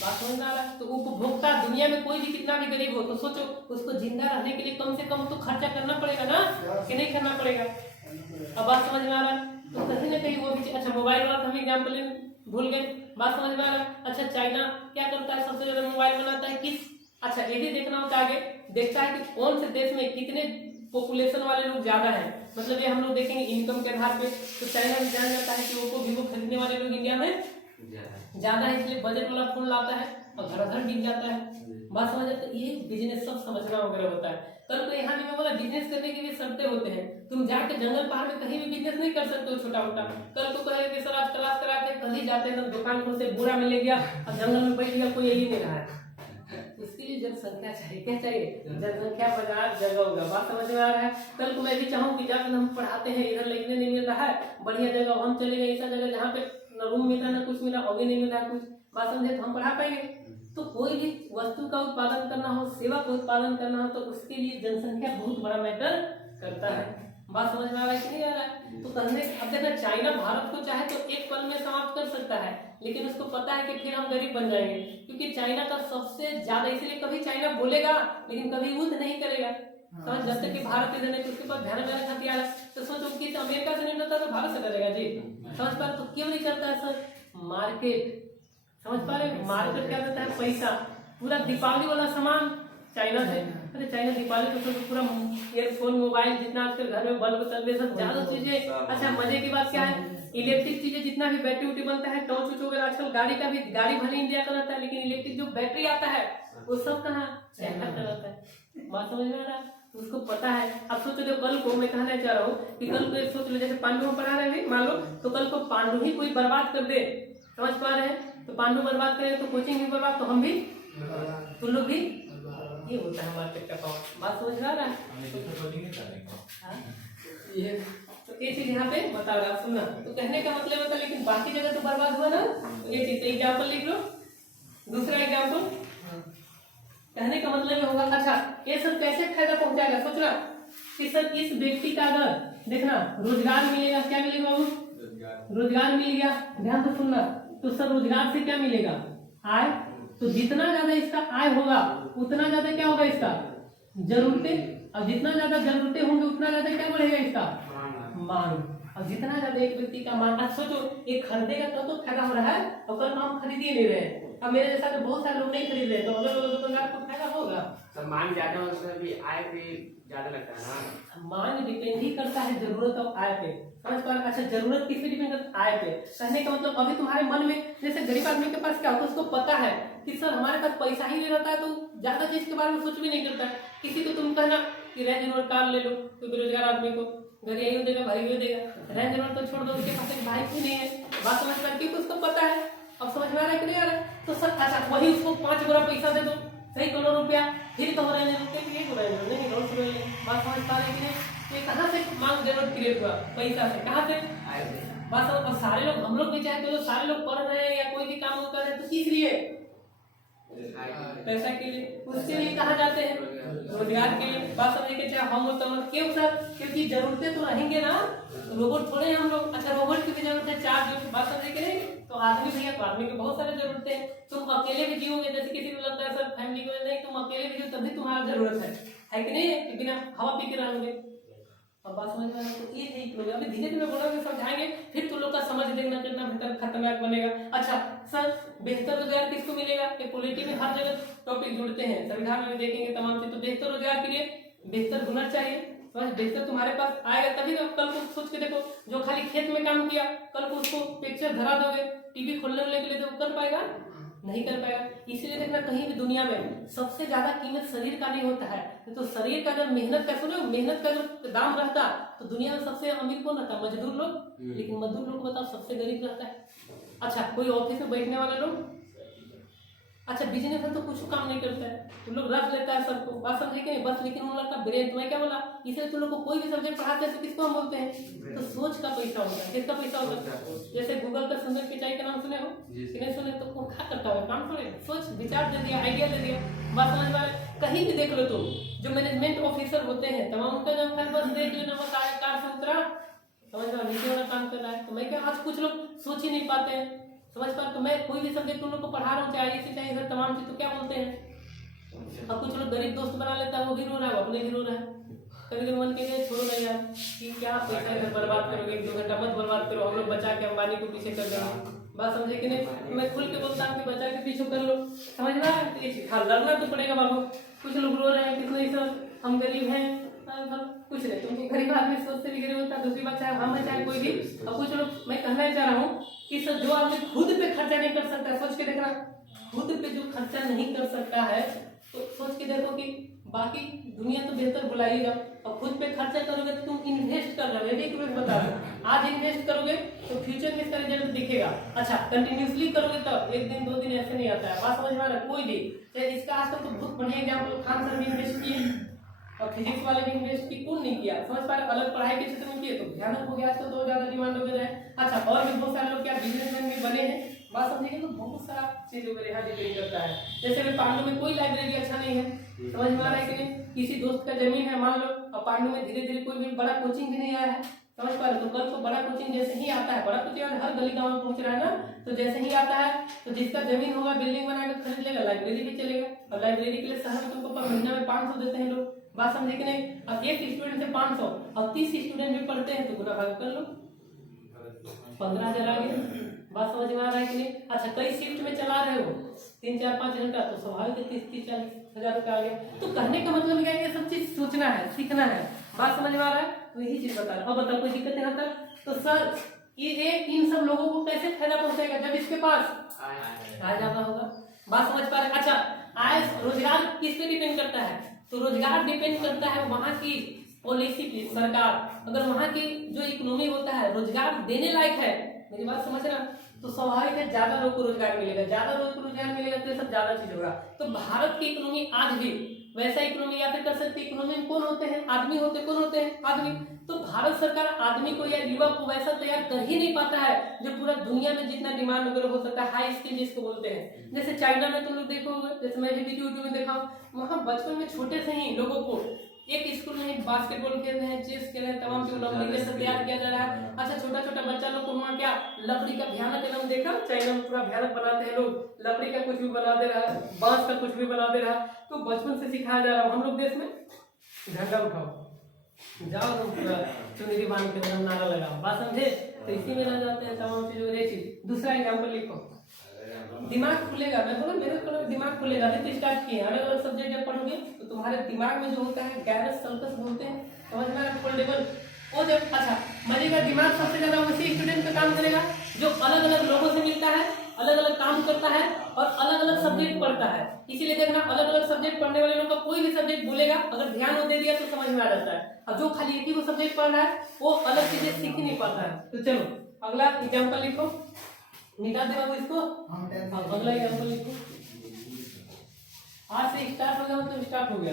बात समझ में आ रहा है? तो उपभोक्ता दुनिया में कोई भी कितना भी गरीब हो, तो सोचो उसको जिंदा रहने के लिए कम से कम तो खर्चा करना पड़ेगा ना, कि नहीं करना पड़ेगा? अब बात समझ में आ रहा है? तो कहीं ना कहीं वो भी। अच्छा मोबाइल वाला हम एग्जाम्पल भूल गए। बात समझ में आ रहा है? अच्छा चाइना क्या करता है, सबसे ज्यादा मोबाइल बनाता है किस? अच्छा ये भी देखना होता है, आगे देखता है कि कौन से देश में कितने पॉपुलेशन वाले लोग ज्यादा हैं, मतलब ये हम लोग देखेंगे इनकम के आधार पे। तो चाइना में जान जाता है कि ओप्पो वीवो खरीदने वाले लोग इंडिया में ज्यादा है, इसलिए बजट वाला फोन लाता है और घर बिक जाता है। बात समझ? तो ये बिजनेस सब समझना वगैरह होता है। कल को यहाँ मैं बोला बिजनेस करने के लिए शर्तें होते हैं, तुम जाके जंगल पहाड़ में कहीं भी बिजनेस नहीं कर सकते हो छोटा मोटा। कल को कहे कि सर आज क्लास कराते, कल ही जाते हैं दुकान खोल से बूढ़ा मिल गया और जंगल में बैठ गया, कोई यही नहीं रहा है। उसके लिए जनसंख्या चाहिए, क्या चाहिए? जनसंख्या बाजार जगह होगा। बात समझ में आ रहा है? कल को मैं भी चाहूँ कि जाकर हम पढ़ाते हैं, इधर लिखने नहीं मिल रहा है, बढ़िया जगह हम चले गए, ऐसा जगह जहाँ पे न रूम मिला ना कुछ मिला, अभी नहीं मिला कुछ, बात समझे, तो हम पढ़ा पाएंगे। तो कोई भी वस्तु का उत्पादन करना हो, सेवा का उत्पादन करना हो, तो उसके लिए जनसंख्या बहुत बड़ा मैटर करता है। बात समझ में आ रहा है कि नहीं आ रहा है? तो कहने अब देखना, चाइना भारत को चाहे तो एक पल में समाप्त कर सकता है, लेकिन उसको पता है कि फिर हम गरीब बन जाएंगे, क्योंकि चाइना का सबसे ज्यादा, इसलिए कभी चाइना बोलेगा लेकिन कभी युद्ध नहीं करेगा। समझ? जब तक कि भारत इधर नहीं, तो उसके पास भयानक हथियार है। तो सोचो कि अमेरिका से नहीं डरता तो भारत से डरेगा जी। समझ पा रहे? तो क्यों नहीं करता है सर? मार्केट। समझ पा रहे? मार्केट क्या देता है? पैसा। पूरा दीपावली वाला सामान चाइना से। अरे चाइना दीपावली तो पूरा ईयरफोन, मोबाइल, जितना आजकल घर में बल्ब चल सब ज्यादा चीजें। अच्छा मजे की बात क्या है, इलेक्ट्रिक चीजें जितना भी बैटरी उटी बनता है, टॉर्च वगैरह, आजकल गाड़ी का भी, गाड़ी भले इंडिया का रहता है, लेकिन इलेक्ट्रिक जो बैटरी आता है वो सब कहाँ? चाइना का रहता है। बात समझ में आ रहा है? तो उसको पता है। अब सोचो जो कल को मैं कहना चाह रहा हूँ कि कल को सोच लो जैसे पांडु हम पढ़ा रहे हैं मान लो, तो कल को पांडु ही कोई बर्बाद कर दे, समझ पा रहे हैं? तो पांडु बर्बाद करें तो कोचिंग भी बर्बाद, तो हम भी, तुम लोग भी। ये होता है मार्केट का पावर। बात समझ में आ रहा है? ये तो ये चीज यहाँ पे बता रहा, सुनना। तो कहने का मतलब होता है, लेकिन बाकी जगह तो बर्बाद हुआ ना। तो ये चीज एग्जाम्पल लिख लो, दूसरा एग्जाम्पल। कहने का मतलब ये होगा। अच्छा ये सब कैसे फायदा पहुंचाएगा, सोचना कि सर इस व्यक्ति का अगर देखना रोजगार मिलेगा, क्या मिलेगा बाबू? रोजगार मिल गया। ध्यान से सुनना। तो सर रोजगार से क्या मिलेगा? आय। तो जितना ज्यादा इसका आय होगा उतना ज्यादा क्या होगा? इसका जरूरतें। और जितना ज्यादा जरूरतें होंगे उतना ज्यादा क्या बढ़ेगा? इसका मांग। और जितना ज्यादा एक व्यक्ति का मांग, सोचो एक खरीदेगा तो फायदा हो रहा है, और कल हम खरीद ही नहीं रहे। अब मेरे जैसा तो बहुत सारे लोग नहीं खरीद रहे, तो अगर दुकानदार को फायदा होगा। तो मांग ज्यादा होने भी आय भी ज्यादा लगता है ना। मांग डिपेंड ही करता है जरूरत और आय पे। समझ पा रहे? अच्छा जरूरत किस पे डिपेंड करता है? आय पे। कहने का मतलब अभी तुम्हारे मन में, जैसे गरीब आदमी के पास क्या होता है, उसको पता है कि सर हमारे पास पैसा ही नहीं रहता है, तो ज्यादा चीज के बारे में कुछ भी नहीं करता है। किसी को तुम कहना कि रेंज रोवर कार ले लो, कोई बेरोजगार आदमी को घर यही देगा, भाई भी देगा। रेंज रोवर तो छोड़ दो, उसके पास एक बाइक भी नहीं है। बात समझ पा रहे? क्योंकि उसको पता है। अब समझ में आ रहा है कि नहीं आ रहा है? तो सर अच्छा वही उसको 5 गुना पैसा दे दो, सही करोड़ रुपया, फिर तो रेंज रोवर के लिए नहीं रोड ले। बात समझ पा रहे कि नहीं? ये कहाँ से मांग जरूरत क्रिएट हुआ? पैसा से। कहाँ से? बस। और सारे लोग, हम लोग भी चाहे तो सारे लोग पढ़ रहे हैं या कोई भी काम कर रहे हैं, तो किस लिए? पैसा के लिए, उसके लिए कहाँ जाते हैं, रोजगार के लिए। बात समझे कि चाहे हम तो क्यों सर, क्योंकि जरूरतें तो रहेंगे ना, रोबोट थोड़े हम लोग। अच्छा रोबोट की भी जरूरत है, चार्ज, बात समझे कि नहीं, तो आदमी भैया तो आदमी की बहुत सारी जरूरतें हैं। तुम अकेले भी जियोगे, जैसे किसी को लगता है सर फैमिली को नहीं, तुम अकेले भी जियो तभी तुम्हारा जरूरत है कि नहीं, कि बिना हवा पी के रहोगे। अब बात समझ में, तो ये है लोग अभी धीरे धीरे बढ़ोगे, समझाएंगे, फिर तुम लोग का समझ देखना कितना बेहतर खतरनाक बनेगा। अच्छा सर बेहतर रोजगार किसको मिलेगा, कि पॉलिटी में हर जगह टॉपिक जुड़ते हैं, संविधान में देखेंगे तमाम चीज। तो बेहतर रोजगार के लिए बेहतर हुनर चाहिए, बस बेहतर तुम्हारे पास आएगा तभी तो। कल को सोच के देखो, जो खाली खेत में काम किया, कल को उसको पिक्चर धरा दोगे टीवी खोलने के लिए, तो कर पाएगा, नहीं कर पाएगा। इसीलिए देखना कहीं भी दुनिया में सबसे ज्यादा कीमत शरीर का नहीं होता है, तो शरीर का अगर मेहनत का, सुनो मेहनत का अगर दाम रहता तो दुनिया में सबसे अमीर कौन रहता, मजदूर लोग। लेकिन मजदूर लोग बताओ सबसे गरीब रहता है। अच्छा कोई ऑफिस में बैठने वाले लोग, अच्छा बिजनेस में तो कुछ काम नहीं करता है, तुम लोग रख लेता है सबको, बात समझे कि नहीं, बस लेकिन उन लोग का ब्रेन, तुम्हें क्या बोला, इसलिए तुम लोग को कोई भी सब्जेक्ट पढ़ाते हैं तो किसको हम बोलते हैं, तो सोच का पैसा होता है। किसका पैसा होता है, जैसे गूगल का सुंदर पिचाई का नाम सुने हो कि नहीं सुने, तो वो क्या करता है, काम थोड़े, सोच विचार दे दिया, आइडिया दे दिया, बात समझ में। कहीं भी देख लो तुम, जो मैनेजमेंट ऑफिसर होते हैं तमाम उनका जब खाली बस देख लेना, बस कार से उतरा, समझ में नीचे वाला काम कर रहा है। तो मैं क्या, आज कुछ लोग सोच ही नहीं पाते हैं, समझ पा, तो मैं कोई भी सब्जेक्ट तुम लोग को पढ़ा रहा हूँ, चाहे इसे चाहे इधर तमाम चीज, तो क्या बोलते हैं। अब कुछ लोग गरीब दोस्त बना लेता है, वो भी रो रहा है, वो अपने भी रो रहा है। कभी कभी मन के छोड़ो नहीं यार, कि क्या पैसा इधर बर्बाद करोगे, 1-2 घंटा मत बर्बाद करो, हम लोग बचा के अंबानी को पीछे कर देंगे। बात समझे कि नहीं, मैं खुल के बोलता हूँ कि बचा के पीछे कर लो, समझ रहा है, तो ये लड़ना तो पड़ेगा बाबू। कुछ लोग रो रहे हैं, कितने सर हम गरीब हैं, कुछ नहीं, तुमको गरीब आदमी सोच से भी गरीब होता है, दूसरी बात चाहे हम चाहे कोई भी। अब कुछ लोग, मैं कहना चाह रहा हूँ कि सर जो आदमी खुद पे खर्चा नहीं कर सकता है, सोच के देखना, खुद पे जो खर्चा नहीं कर सकता है, तो सोच के देखो कि बाकी दुनिया तो बेहतर बुलाइएगा, और खुद पे खर्चा करोगे तो तुम इन्वेस्ट कर रहे हो, एक रुपये बता दो, आज इन्वेस्ट करोगे तो फ्यूचर में इसका रिजल्ट दिखेगा। अच्छा कंटिन्यूसली करोगे तब, एक दिन 2 दिन ऐसे नहीं आता है, बात समझ में आ रहा है, कोई भी। इसका आज तक तो बहुत बढ़िया एग्जाम्पल खान सर भी इन्वेस्ट किए, और फिजिक्स वाले भी इन्वेस्ट की, कौन नहीं किया, समझ पा रहे, अलग पढ़ाई के क्षेत्र में किए, तो भयानक हो गया, आजकल तो ज्यादा डिमांड हो गया है। अच्छा और भी बहुत सारे लोग क्या बिजनेसमैन भी बने हैं, बात समझिए, तो बहुत सारा चीज वगैरह यहाँ डिपेंड करता है। जैसे अभी पांडु में कोई लाइब्रेरी अच्छा नहीं है, समझ में आ रहा है कि नहीं, किसी दोस्त का जमीन है मान लो, और पांडु में धीरे धीरे कोई भी बड़ा कोचिंग भी नहीं आया है, समझ पा रहे, तो कल को बड़ा कोचिंग जैसे ही आता है, बड़ा कोचिंग हर गली गाँव में पहुंच रहा है ना, तो जैसे ही आता है तो जिसका जमीन होगा बिल्डिंग बनाकर खरीद लेगा, लाइब्रेरी भी चलेगा, और लाइब्रेरी के लिए शहर में तुमको पर महीना में 500 देते हैं लोग, बात समझे कि नहीं। अब एक स्टूडेंट से 500, अब 30 स्टूडेंट भी पढ़ते हैं, तो गुना भाग कर लो, 15,000 आ गया, बात समझ में आ रहा है कि नहीं। अच्छा कई शिफ्ट में चला रहे हो, 3, 4, 5 घंटा, तो स्वाभाविक 30-40 हजार का आ गया। तो कहने का मतलब क्या है, ये सब चीज सोचना है, सीखना है, बात समझ में आ रहा है, तो यही चीज बता रहा हूं। अब बताओ कोई दिक्कत यहाँ तक, तो सर ये इन सब लोगों को कैसे फायदा पहुंचेगा, जब इसके पास आ जाता होगा, बात समझ पा रहे। अच्छा आय रोजगार किस पे डिपेंड करता है, तो रोजगार डिपेंड करता है वहां की पॉलिसी की, सरकार अगर वहां की जो इकोनॉमी होता है रोजगार देने लायक है, मेरी बात समझना, तो स्वाभाविक है ज्यादा लोग को रोजगार मिलेगा, ज्यादा लोग को रोजगार मिलेगा तो ये सब ज्यादा चीज होगा। तो भारत की इकोनॉमी आज भी वैसा इकोनॉमी या फिर कर सकती है, इकोनॉमी में कौन होते हैं, आदमी होते, कौन होते हैं, आदमी। तो भारत सरकार आदमी को या युवा को वैसा तैयार कर ही नहीं पाता है जो पूरा दुनिया में जितना डिमांड वगैरह हो सकता है, हाई स्किल जिसको बोलते हैं। जैसे चाइना में तुम लोग देखोगे, जैसे मैं भी वीडियो में देखा, वहाँ बचपन में छोटे से ही लोगों को एक स्कूल में बास्केटबॉल खेल रहे हैं, चेस खेल रहे हैं, तमाम चीज लकड़ी से तैयार किया जा रहा है। अच्छा छोटा छोटा बच्चा लोग को वहाँ क्या लकड़ी का भयानक एकदम देखा, चाइना में पूरा भयानक बनाते हैं लोग, लकड़ी का कुछ भी बना दे रहा है, बांस का कुछ भी बना दे रहा है, तो बचपन से सिखाया जा रहा है। हम लोग देश में झंडा उठाओ, जाओ तुम पूरा चुनरी बांध के नारा लगाओ, बात समझे, तो इसी में रह जाते हैं तमाम चीजों। ये चीज दूसरा एग्जाम्पल लिखो, दिमाग खुलेगा, मैं बोला मेरे को दिमाग खुलेगा, अभी तो स्टार्ट किए, अलग अलग सब्जेक्ट जब पढ़ोगे तो तुम्हारे दिमाग में जो होता है गैरस सल्कस बोलते हैं, समझ में आ रहा है, फोल्डेबल, वो जब अच्छा मजेगा, दिमाग सबसे ज्यादा उसी स्टूडेंट पे काम करेगा जो अलग अलग लोगों से मिलता है, अलग अलग काम करता है और अलग अलग सब्जेक्ट पढ़ता है। इसीलिए देखना अलग अलग सब्जेक्ट पढ़ने वाले लोग का कोई भी सब्जेक्ट बोलेगा, अगर ध्यान वो दे दिया तो समझ में आ जाता है, और जो खाली एक ही को सब्जेक्ट पढ़ रहा है वो अलग चीजें सीख ही नहीं पाता है। तो चलो अगला एग्जाम्पल लिखो, मिटा दे बाबू इसको, अगला एग्जाम्पल लिखो। आज से स्टार्ट हो गया, तो स्टार्ट हो गया,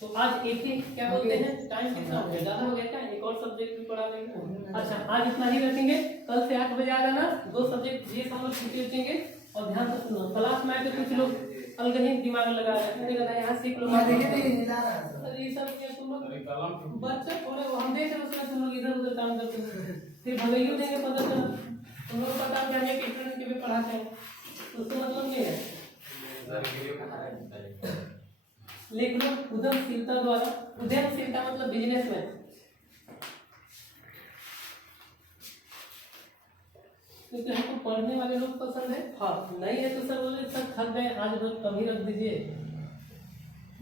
तो आज एक ही क्या बोलते हैं, टाइम कितना हो गया, ज्यादा हो गया क्या, एक और सब्जेक्ट भी पढ़ा लेंगे। अच्छा आज इतना ही रखेंगे, कल से 8 बजे आ जाना, 2 सब्जेक्ट ये हम लोग छुट्टी रखेंगे। और ध्यान से सुनो, क्लास में आके कुछ लोग अलग ही दिमाग लगा रहे हैं, मैंने कहा यहाँ सीख लो। मैं देखे थे हिला रहा था। अरे ये सब क्या तुम लोग बच्चे थोड़े हम देख रहे हैं उसमें तुम लोग इधर उधर काम करते हैं, फिर भगैयो देंगे पता चला तुम लोग को पता कि हम एक स्टूडेंट के भी पढ़ाते हैं, उसका मतलब नहीं है। लिख लो उद्यमशीलता द्वारा, उद्यमशीलता मतलब बिजनेस में, क्योंकि हमको पढ़ने वाले लोग पसंद है। हाँ नहीं है तो सर बोले सर थक गए आज बस कभी रख दीजिए,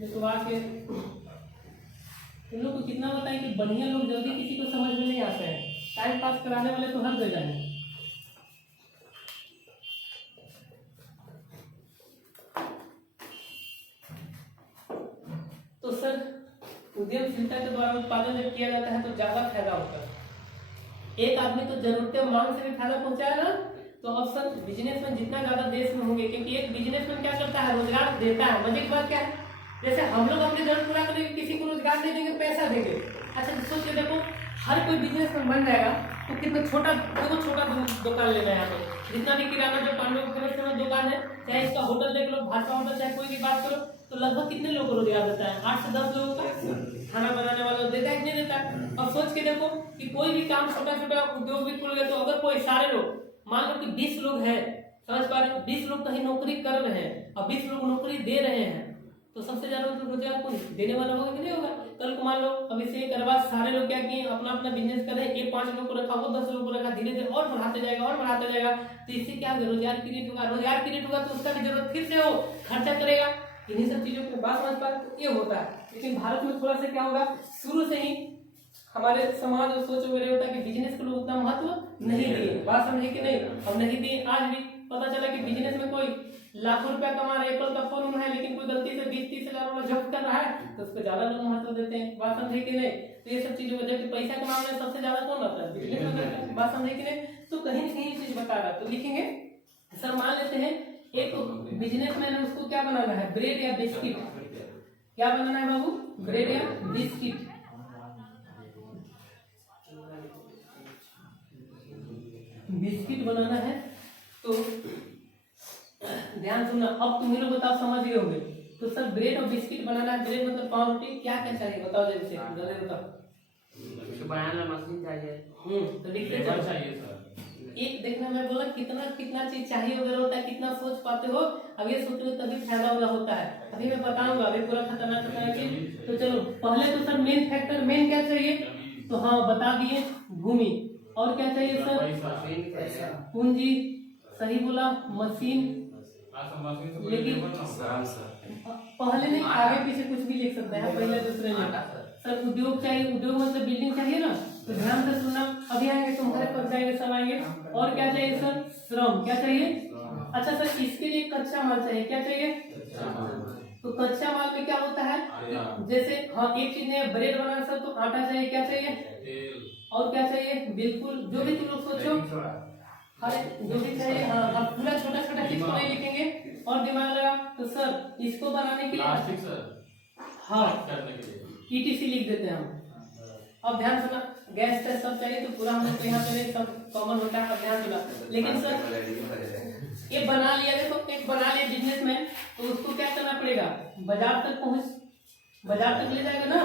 तो आके इन लोग को कितना बताएं कि बढ़िया लोग जल्दी किसी को समझ में नहीं आते हैं, टाइम पास कराने वाले तो हर जगह हैं। तो सर उद्यमशीलता के द्वारा उत्पादन जब किया जाता है तो ज्यादा फायदा होता है। एक आदमी तो जरूरतें मांग से भी फायदा पहुंचाएगा, तो ऑप्शन बिजनेसमैन जितना ज्यादा देश में होंगे, क्योंकि एक बिजनेसमैन क्या करता है रोजगार देता है। मजे की बात क्या है, जैसे हम लोग अपनी जरूरत पूरा करेंगे, किसी को रोजगार दे देंगे, पैसा देंगे। अच्छा सोच के देखो हर कोई बिजनेसमैन बन जाएगा तो कितना छोटा, देखो छोटा दुकान लेना है यहाँ पे, जितना भी किराना जो पांडव फेमस दुकान है, चाहे इसका होटल देख लो, भाषा होटल, चाहे कोई भी बात करो, तो लगभग कितने लोगों को रोजगार देता है, 8 से 10 लोगों का खाना बनाने वाला देता है कि नहीं देता है। अब सोच के देखो कि कोई भी काम छोटा छोटा उद्योग भी खुल गया, तो अगर कोई सारे लोग मान लो कि 20 लोग हैं, समझ पा रहे, 20 लोग कहीं नौकरी कर रहे हैं और 20 लोग नौकरी दे रहे हैं, तो सबसे ज्यादा रोजगार कौन देने वाला होगा कि नहीं होगा। कल को मान लो अभी से एक बाद सारे लोग क्या किए अपना अपना बिजनेस कर रहे हैं, 5 लोग को रखा, वो 10 लोग को रखा, धीरे धीरे और बढ़ाते जाएगा और बढ़ाते जाएगा, तो इससे क्या होगा, रोजगार क्रिएट होगा। रोजगार क्रिएट होगा तो उसका भी जरूरत फिर से हो खर्चा करेगा। इन्हीं सब चीजों की बात समझ पा ये होता है। लेकिन भारत में थोड़ा सा क्या होगा, शुरू से ही हमारे समाज और सोच वगैरह होता है कि बिजनेस को लोग उतना महत्व नहीं दिए, बात समझे कि नहीं, अब नहीं दिए। आज भी पता चला कि बिजनेस में कोई लाखों रुपया कमा रहा है, एप्पल का फोन है, लेकिन कोई गलती से 20-30 हजार वाला जब्त कर रहा है, तो उसको ज्यादा लोग महत्व देते हैं, बात समझे कि नहीं। तो ये सब चीजों में पैसा के मामले में सबसे ज्यादा कौन आता है, बिजनेस में, बात समझे कि नहीं। तो कहीं ना कहीं चीज बता रहा, तो लिखेंगे सर मान लेते हैं एक बिजनेसमैन है, उसको क्या बनाना है, ब्रेड या बिस्किट, क्या बनाना है बाबू, ब्रेड या बिस्किट। बिस्किट बनाना है, तो ध्यान सुनना, अब तुम लोग बताओ समझ गए होंगे। तो सर ब्रेड और बिस्किट बनाना है, ब्रेड मतलब पाव रोटी, क्या क्या चाहिए बताओ जल्दी से, जल्दी बताओ। उसको बनाने मशीन चाहिए, तो लिखते चलो चाहिए सर। एक देखना, मैं बोला कितना कितना चीज चाहिए वगैरह होता है, कितना सोच पाते हो, अब ये सोचो तभी फायदा वाला होता है। अभी मैं बताऊंगा, अभी पूरा खतरनाक खतरनाक चीज। तो चलो पहले तो सर मेन फैक्टर, मेन क्या चाहिए, तो हाँ बता दिए भूमि, और क्या चाहिए सर, पूंजी, सही बोला, मशीन, लेकिन पहले नहीं आगे पीछे कुछ भी लिख सकते हैं, पहले दूसरे में। सर उद्योग चाहिए, उद्योग मतलब बिल्डिंग चाहिए ना, तो ध्यान से सुनना, अभी आएंगे तुम्हारे पास जाएंगे सब आएंगे। और क्या चाहिए सर, श्रम, क्या चाहिए, अच्छा सर इसके लिए कच्चा माल चाहिए, क्या चाहिए, तो कच्चा माल में क्या होता है, जैसे हाँ एक चीज है ब्रेड बनाना सर, तो आटा चाहिए, क्या चाहिए, और क्या चाहिए, बिल्कुल जो भी तुम लोग सोचो, अरे जो भी चाहिए, हाँ पूरा छोटा छोटा चीज को नहीं लिखेंगे और दिमाग लगा। तो सर इसको बनाने के लिए हाँ ETC लिख देते हैं हम। अब ध्यान सुना, गैस का सब चाहिए, तो पूरा हम लोग यहाँ पे सब कॉमन होता है, अब ध्यान सुना। लेकिन सर ये बना लिया, देखो एक बना लिया बिजनेसमैन, तो उसको क्या करना पड़ेगा, बाजार तक ले जाएगा ना,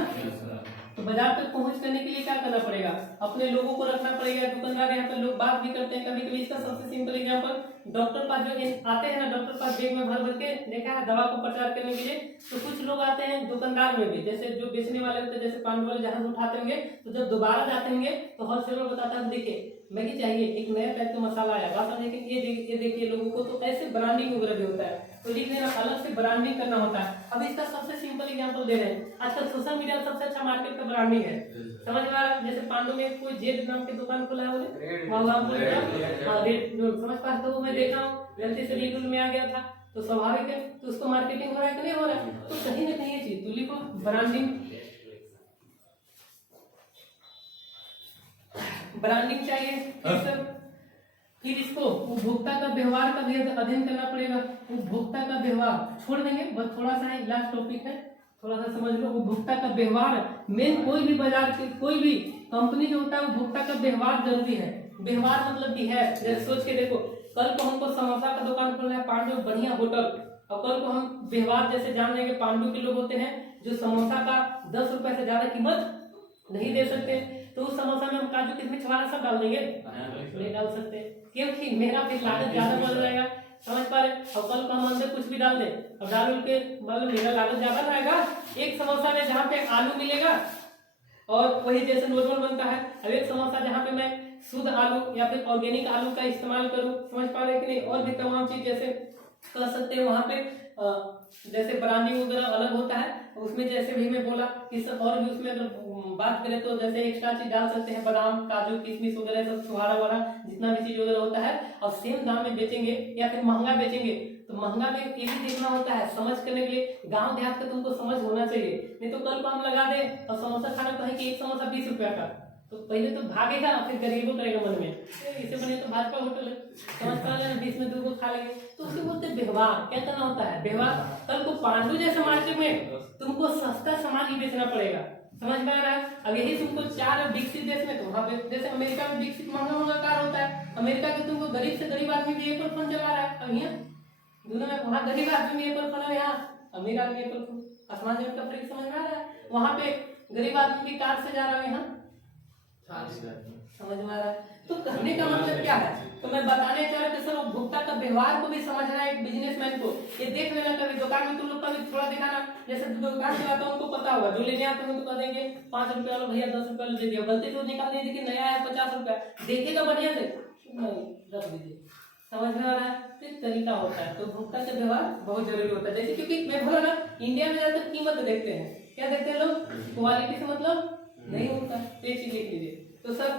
तो बाजार तक पहुंच करने के लिए क्या करना पड़ेगा, अपने लोगों को रखना पड़ेगा, दुकानदार यहाँ पे लोग बात भी करते हैं कभी कभी। इसका सबसे सिंपल एग्जांपल, डॉक्टर पास जो आते हैं ना, डॉक्टर पास बैग में भर भर के देखा है दवा को प्रचार करने के लिए, तो कुछ लोग आते हैं दुकानदार में भी, जैसे जो बेचने वाले होते हैं, जैसे पान वाले जहां से उठाते होंगे, तो जब दोबारा जाते होंगे तो होलसेलर बताता है देखिए मैगी चाहिए, एक नया टाइप का मसाला आया, बात समझे कि ये देखिए लोगों को, तो ऐसे ब्रांडिंग वगैरह भी होता है, तो लिख देना अलग से ब्रांडिंग करना होता है। अब इसका सबसे सिंपल एग्जांपल दे रहे हैं, आजकल सोशल मीडिया सबसे अच्छा मार्केट का ब्रांडिंग है, समझ में आ रहा है। जैसे पांडु में कोई जेड नाम की दुकान खुला है, समझ पा तो मैं देखा हूँ, गलती से रीड में आ गया था, तो स्वाभाविक है, तो उसको मार्केटिंग हो रहा है कि नहीं हो रहा है, तो कहीं ना कहीं ये चीज तो लिखो ब्रांडिंग, ब्रांडिंग चाहिए। फिर इसको उपभोक्ता का व्यवहार का भी अध्ययन करना पड़ेगा। उपभोक्ता का व्यवहार छोड़ देंगे, बस थोड़ा सा है, लास्ट टॉपिक है, थोड़ा सा समझ लो। उपभोक्ता का व्यवहार मेन, कोई भी बाजार के कोई भी कंपनी जो होता है, उपभोक्ता का व्यवहार जरूरी है। व्यवहार मतलब भी है, जैसे सोच के देखो, कल को हमको समोसा का दुकान खोलना है, पांडव बढ़िया होटल, और कल को हम व्यवहार जैसे जान लेंगे, पांडु के लोग होते हैं जो समोसा का 10 रुपए से ज्यादा कीमत नहीं दे सकते, तो उस समोसा में हम काजू किशमिश छुहारा सब डाल देंगे, नहीं डाल सकते, क्योंकि मेरा फिर लागत ज्यादा बढ़ जाएगा, समझ पा रहे। और कल को हम अंदर कुछ भी डाल दे और डाल के मतलब मेरा लागत ज्यादा रहेगा। एक समोसा में जहाँ पे आलू मिलेगा और वही जैसे नॉर्मल बनता है, अब एक समोसा जहाँ पे मैं शुद्ध आलू या फिर ऑर्गेनिक आलू का इस्तेमाल करूँ, समझ पा रहे कि नहीं, और भी तमाम चीज जैसे कर सकते हैं वहाँ पे जैसे ब्रांडिंग वगैरह अलग होता है, उसमें जैसे भी मैं बोला कि और भी उसमें अगर बात करें तो जैसे एक्स्ट्रा चीज डाल सकते हैं, बादाम काजू किशमिश वगैरह सब छुहारा वाला जितना भी चीज वगैरह होता है, और सेम दाम में बेचेंगे या फिर महंगा बेचेंगे तो महंगा में ये भी देखना होता है समझ करने के लिए, गांव देहात का तुमको समझ होना चाहिए, नहीं तो कल को हम लगा दे और समोसा खाना कहे कि एक समोसा 20 रुपया का, तो पहले तो भागेगा फिर गरीबों करेगा मन में, इससे बने तो भाजपा होटल है, समझ पा रहे हैं, 20 में 2 को खा लेंगे, तो उसके बोलते व्यवहार क्या करना होता है, व्यवहार। कल को पांडु जैसे मार्केट में तुमको सस्ता सामान ही बेचना पड़ेगा, समझ में आ रहा है। अब यही तुमको 4 विकसित देश में, तो वहाँ पे जैसे अमेरिका में विकसित महंगा कार होता है, अमेरिका के तुमको गरीब से गरीब आदमी भी एप्पल फोन चला रहा है, अब यहाँ दोनों में वहाँ गरीब आदमी भी एप्पल फोन है, यहाँ अमीर आदमी एप्पल फोन, आसमान जमीन का फर्क समझ में आ रहा है। वहाँ पे गरीब आदमी भी कार से जा रहा है, यहाँ समझ में आ रहा है। तो कहने का मतलब क्या है, तो मैं बताने चाह रहा था सर उपभोक्ता का व्यवहार को भी समझना है, एक बिजनेसमैन को ये देख लेना, कभी दुकान में तुम लोग का भी थोड़ा दिखाना, जैसे दुकान चलाता है उनको पता होगा, जो लेने आते हैं तो कह देंगे 5 रुपए वाला भैया 10 रुपए दे दिया, गलती तो निकाल नहीं देखिए नया है 50 रुपया देखेगा बढ़िया से रख दीजिए, समझ में आ रहा है। तो एक तरीका होता है, तो उपभोक्ता का व्यवहार बहुत जरूरी होता है, जैसे क्योंकि मैं बोला ना इंडिया में ज्यादातर कीमत देखते हैं, क्या देखते हैं लोग, क्वालिटी से मतलब नहीं होता, तो ये चीज लिख लीजिए। तो सर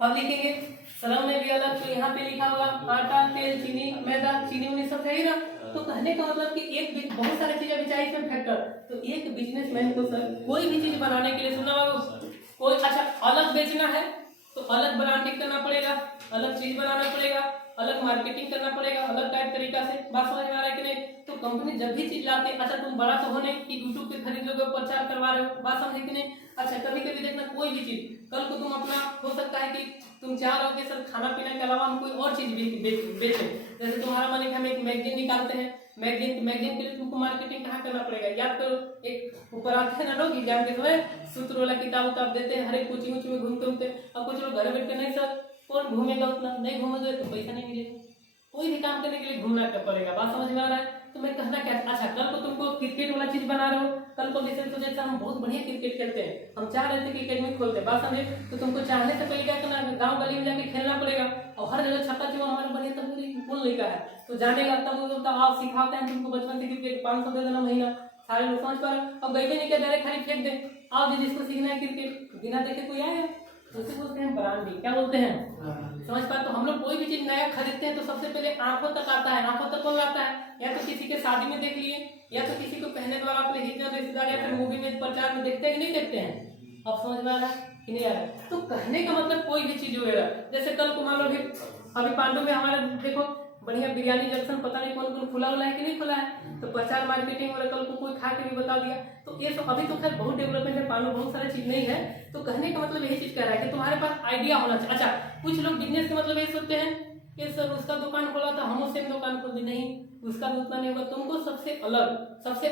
अब लिखेंगे श्रम में भी अलग, तो यहाँ पे लिखा होगा आटा तेल चीनी मैदा चीनी उनी सब है ही ना, तो कहने का मतलब कि एक बहुत सारी चीजें भी चाहिए इसमें फैक्टर, तो एक बिजनेसमैन को सर कोई भी चीज बनाने के लिए, सुना बाबू, कोई अच्छा अलग बेचना है तो अलग ब्रांडिंग करना पड़ेगा, अलग चीज बनाना पड़ेगा, अलग मार्केटिंग करना पड़ेगा, अलग टाइप तरीका से, बात समझ में आ रहा है कि नहीं। तो कंपनी जब भी चीज लाते, अच्छा तुम बड़ा तो होने कि यूट्यूब पे खरीद लोगे प्रचार करवा रहे हो, बात समझे कि नहीं। अच्छा कभी कभी देखना कोई भी चीज कल को तुम अपना हो सकता है कि तुम चाह रहे हो कि सर खाना पीना के अलावा हम कोई और चीज बेचें, जैसे तुम्हारा मन है कि हम एक मैगजीन निकालते हैं, मैगजीन के लिए तुमको मार्केटिंग कहाँ करना पड़ेगा, याद करो एक ऊपर आते हैं ना लोग एग्जाम के समय सूत्र वाला किताब उताब देते हैं, हर एक कोचिंग में घूमते, अब कुछ लोग घर बैठ के नहीं सर कौन घूमेगा, उतना नहीं घूमेंगे तो पैसा नहीं मिलेगा, कोई भी काम करने के लिए घूमना पड़ेगा, बात समझ में आ रहा है। तो मैं कहना क्या, अच्छा कल को तुमको क्रिकेट वाला चीज बना रहे हो, कल को जैसे तो जैसे हम बहुत बढ़िया क्रिकेट खेलते हैं, हम चाह रहे थे कि एकेडमी खोलते हैं, बात समझे, तो तुमको चाहने से पहले क्या करना है, गांव गली में जाके खेलना पड़ेगा, और हर जगह छक्का चौका हमारा बढ़िया तब कौन लेकर है, तो जानेगा तब आप सिखाते हैं तुमको बचपन से क्रिकेट 500 दे देना महीना, सारे लोग समझ पा रहे। अब गई भी नहीं क्या डायरेक्ट खाली फेंक दे, आप जी जिसको सीखना है क्रिकेट बिना देखे कोई आए, उसे बोलते हैं ब्रांडिंग, क्या बोलते हैं, समझ पा। तो हम लोग कोई भी चीज नया खरीदते हैं तो सबसे पहले आंखों तक आता है, आंखों तक कौन लाता है, या तो किसी के शादी में देख लिए, या तो किसी को पहनने द्वारा अपने हिजन रिश्तेदार या फिर मूवी में प्रचार में देखते हैं कि नहीं देखते हैं, अब समझ में आ रहा है कि नहीं आ रहा है। तो कहने का मतलब कोई भी चीज वगैरह, जैसे कल को मान लो अभी पांडु में हमारा देखो बढ़िया बिरयानी जंक्शन पता नहीं कौन कौन खुला है कि नहीं खुला है, तो प्रचार मार्केटिंग वाला कल को कोई खा के भी बता दिया, तो ये सब अभी तो खैर बहुत डेवलपमेंट है, पांडु बहुत सारी चीज नहीं है। तो कहने का मतलब यही चीज कह रहा है कि तुम्हारे पास आइडिया होना चाहिए। अच्छा कुछ लोग बिजनेस के मतलब यही सोचते हैं कि सर उसका दुकान खोला था हम सेम दुकान खोल दी, नहीं उसका उतना नहीं होगा, तुमको सबसे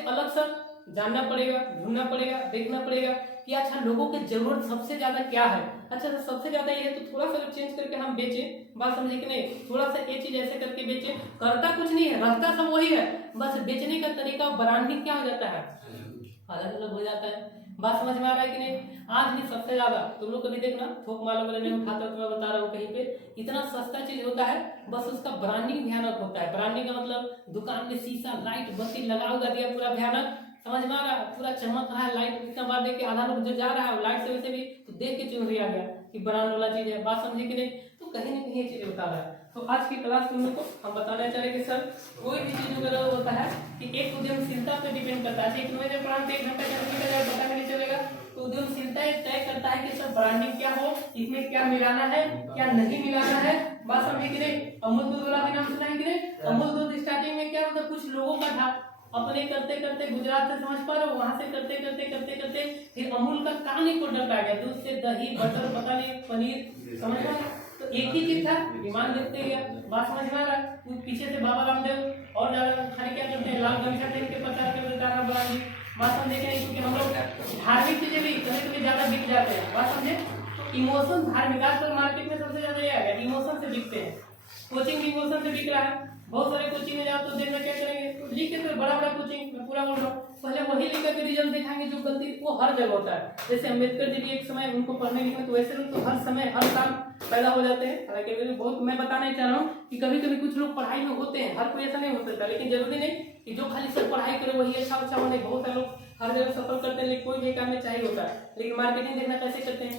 अलग सर जानना पड़ेगा, ढूंढना पड़ेगा, देखना पड़ेगा कि अच्छा लोगों की जरूरत सबसे ज्यादा क्या है। अच्छा तो सबसे ज्यादा ये है तो थोड़ा सा चेंज करके हम बेचें, बात समझे कि नहीं, थोड़ा सा ये चीज ऐसे करके बेचें, करता कुछ नहीं है, रास्ता सब वही है, बस बेचने का तरीका ब्रांडिंग क्या हो जाता है, अलग अलग हो जाता है, बात समझ में आ रहा है कि नहीं। आज भी सबसे ज्यादा तुम लोग कभी देखना थोक माल वगैरह नहीं उठाता, तो मैं बता रहा हूँ कहीं पे इतना सस्ता चीज होता है, बस उसका ब्रांडिंग भयानक होता है। ब्रांडिंग का मतलब दुकान में शीशा लाइट बत्ती लगा हुआ दिया पूरा भयानक, समझ में आ रहा है, पूरा चमक रहा है, लाइट इतना बार देख के आधा लोग जो जा रहा है लाइट से वैसे भी तो देख के चुन लिया गया कि ब्रांड वाला चीज है, बात समझे कि नहीं। तो कहीं ना कहीं ये चीजें बता रहा है। तो आज की क्लास तुम लोग को हम बताना चाह रहे हैं कि सर कोई भी चीज वगैरह होता है कि एक उद्यमशीलता पे डिपेंड करता है, एक महीने प्रांत 1 घंटा पता नहीं चलेगा, तो उद्यमशीलता तय करता है कि सर ब्रांडिंग क्या हो, इसमें क्या मिलाना है क्या नहीं मिलाना है, बात समझे कि नहीं। अमूल दूध वाला भी नाम सुना है कि नहीं, अमूल दूध स्टार्टिंग में क्या होता, कुछ लोगों का था, अपने करते करते गुजरात से समझ पा रहे हो, वहां से करते करते फिर अमूल का कहानी प्रोडक्ट आ गया, दूध से दही बटर पता नहीं पनीर, समझ पा रहे। तो एक ही चीज था, विमान देखते गया, बात समझ में आ रहा है। वो पीछे से बाबा रामदेव और ज्यादा खाली क्या करते हैं, लाल गमछा पहन के प्रचार कर देता है बड़ा जी। बात समझे क्या, क्योंकि हम लोग धार्मिक चीजें भी कभी कभी ज्यादा बिक जाते हैं। बात समझे, तो इमोशन धार्मिक आजकल मार्केट में सबसे ज्यादा ये आ गया, इमोशन से बिकते हैं। कोचिंग भी इमोशन से बिक रहा है। बहुत सारे कोचिंग में जाओ तो देखना क्या करेंगे, तो लिख के, तो बड़ा बड़ा कोचिंग मैं पूरा बोल रहा हूँ, पहले वही लिख करके रिजल्ट दिखाएंगे जो गलती वो हर जगह होता है। जैसे अम्बेडकर जी भी एक समय उनको पढ़ने लिखने, तो वैसे लोग तो हर समय हर साल पैदा हो जाते हैं। हालांकि मैं बहुत मैं बताना ही चाह रहा हूँ कि कभी कभी कुछ लोग पढ़ाई में होते हैं, हर कोई ऐसा नहीं हो सकता, लेकिन जरूरी नहीं कि जो खाली सब पढ़ाई करे वही अच्छा होने। बहुत सारे लोग हर जगह सफल करते हैं, लेकिन कोई भी काम में चाहिए होता है। लेकिन मार्केटिंग देखना कैसे करते हैं,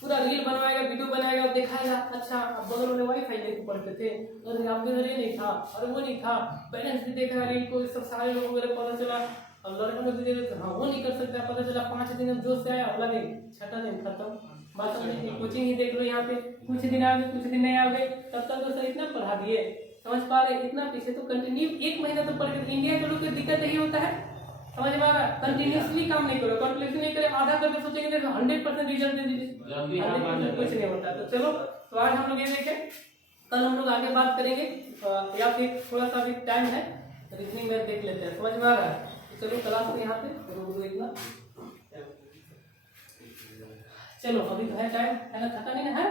पूरा रील बनवाएगा, वीडियो बनाएगा, दिखाएगा, अच्छा अब बगल वाले वाईफाई लेके पढ़ते थे, अरे आपके घर ये नहीं था, अरे वो नहीं था, पेरेंट्स भी देख रहा रील को, सब सारे लोगों को पता चला। अब लड़कों ने भी देखा, हाँ वो नहीं कर सकता, पता चला 5 दिन में जोश से आया, अगला दिन 6ठा दिन खत्म। बात समझे, कोचिंग ही देख लो, यहाँ पे कुछ दिन आ गए, कुछ दिन नहीं आ गए, तब तक तो सर इतना पढ़ा दिए, समझ पा रहे, इतना पीछे तो कंटिन्यू 1 महीना तो पढ़ के। इंडिया के लोग की दिक्कत यही होता है, समझ में आ रहा है, कंटिन्यूसली काम नहीं करो, कंटिन्यूसली नहीं करे, आधा करके सोचेंगे 100% रिजल्ट दे दीजिए, कुछ नहीं होता। तो चलो, तो आज हम लोग ये देखें, कल हम लोग आगे बात करेंगे, या फिर थोड़ा सा अभी टाइम है, रीजनिंग मैथ देख लेते हैं, समझ में आ रहा है। तो चलो क्लास को यहाँ पे रोक दो इतना, चलो अभी तो है टाइम, है ना, थका नहीं ना है।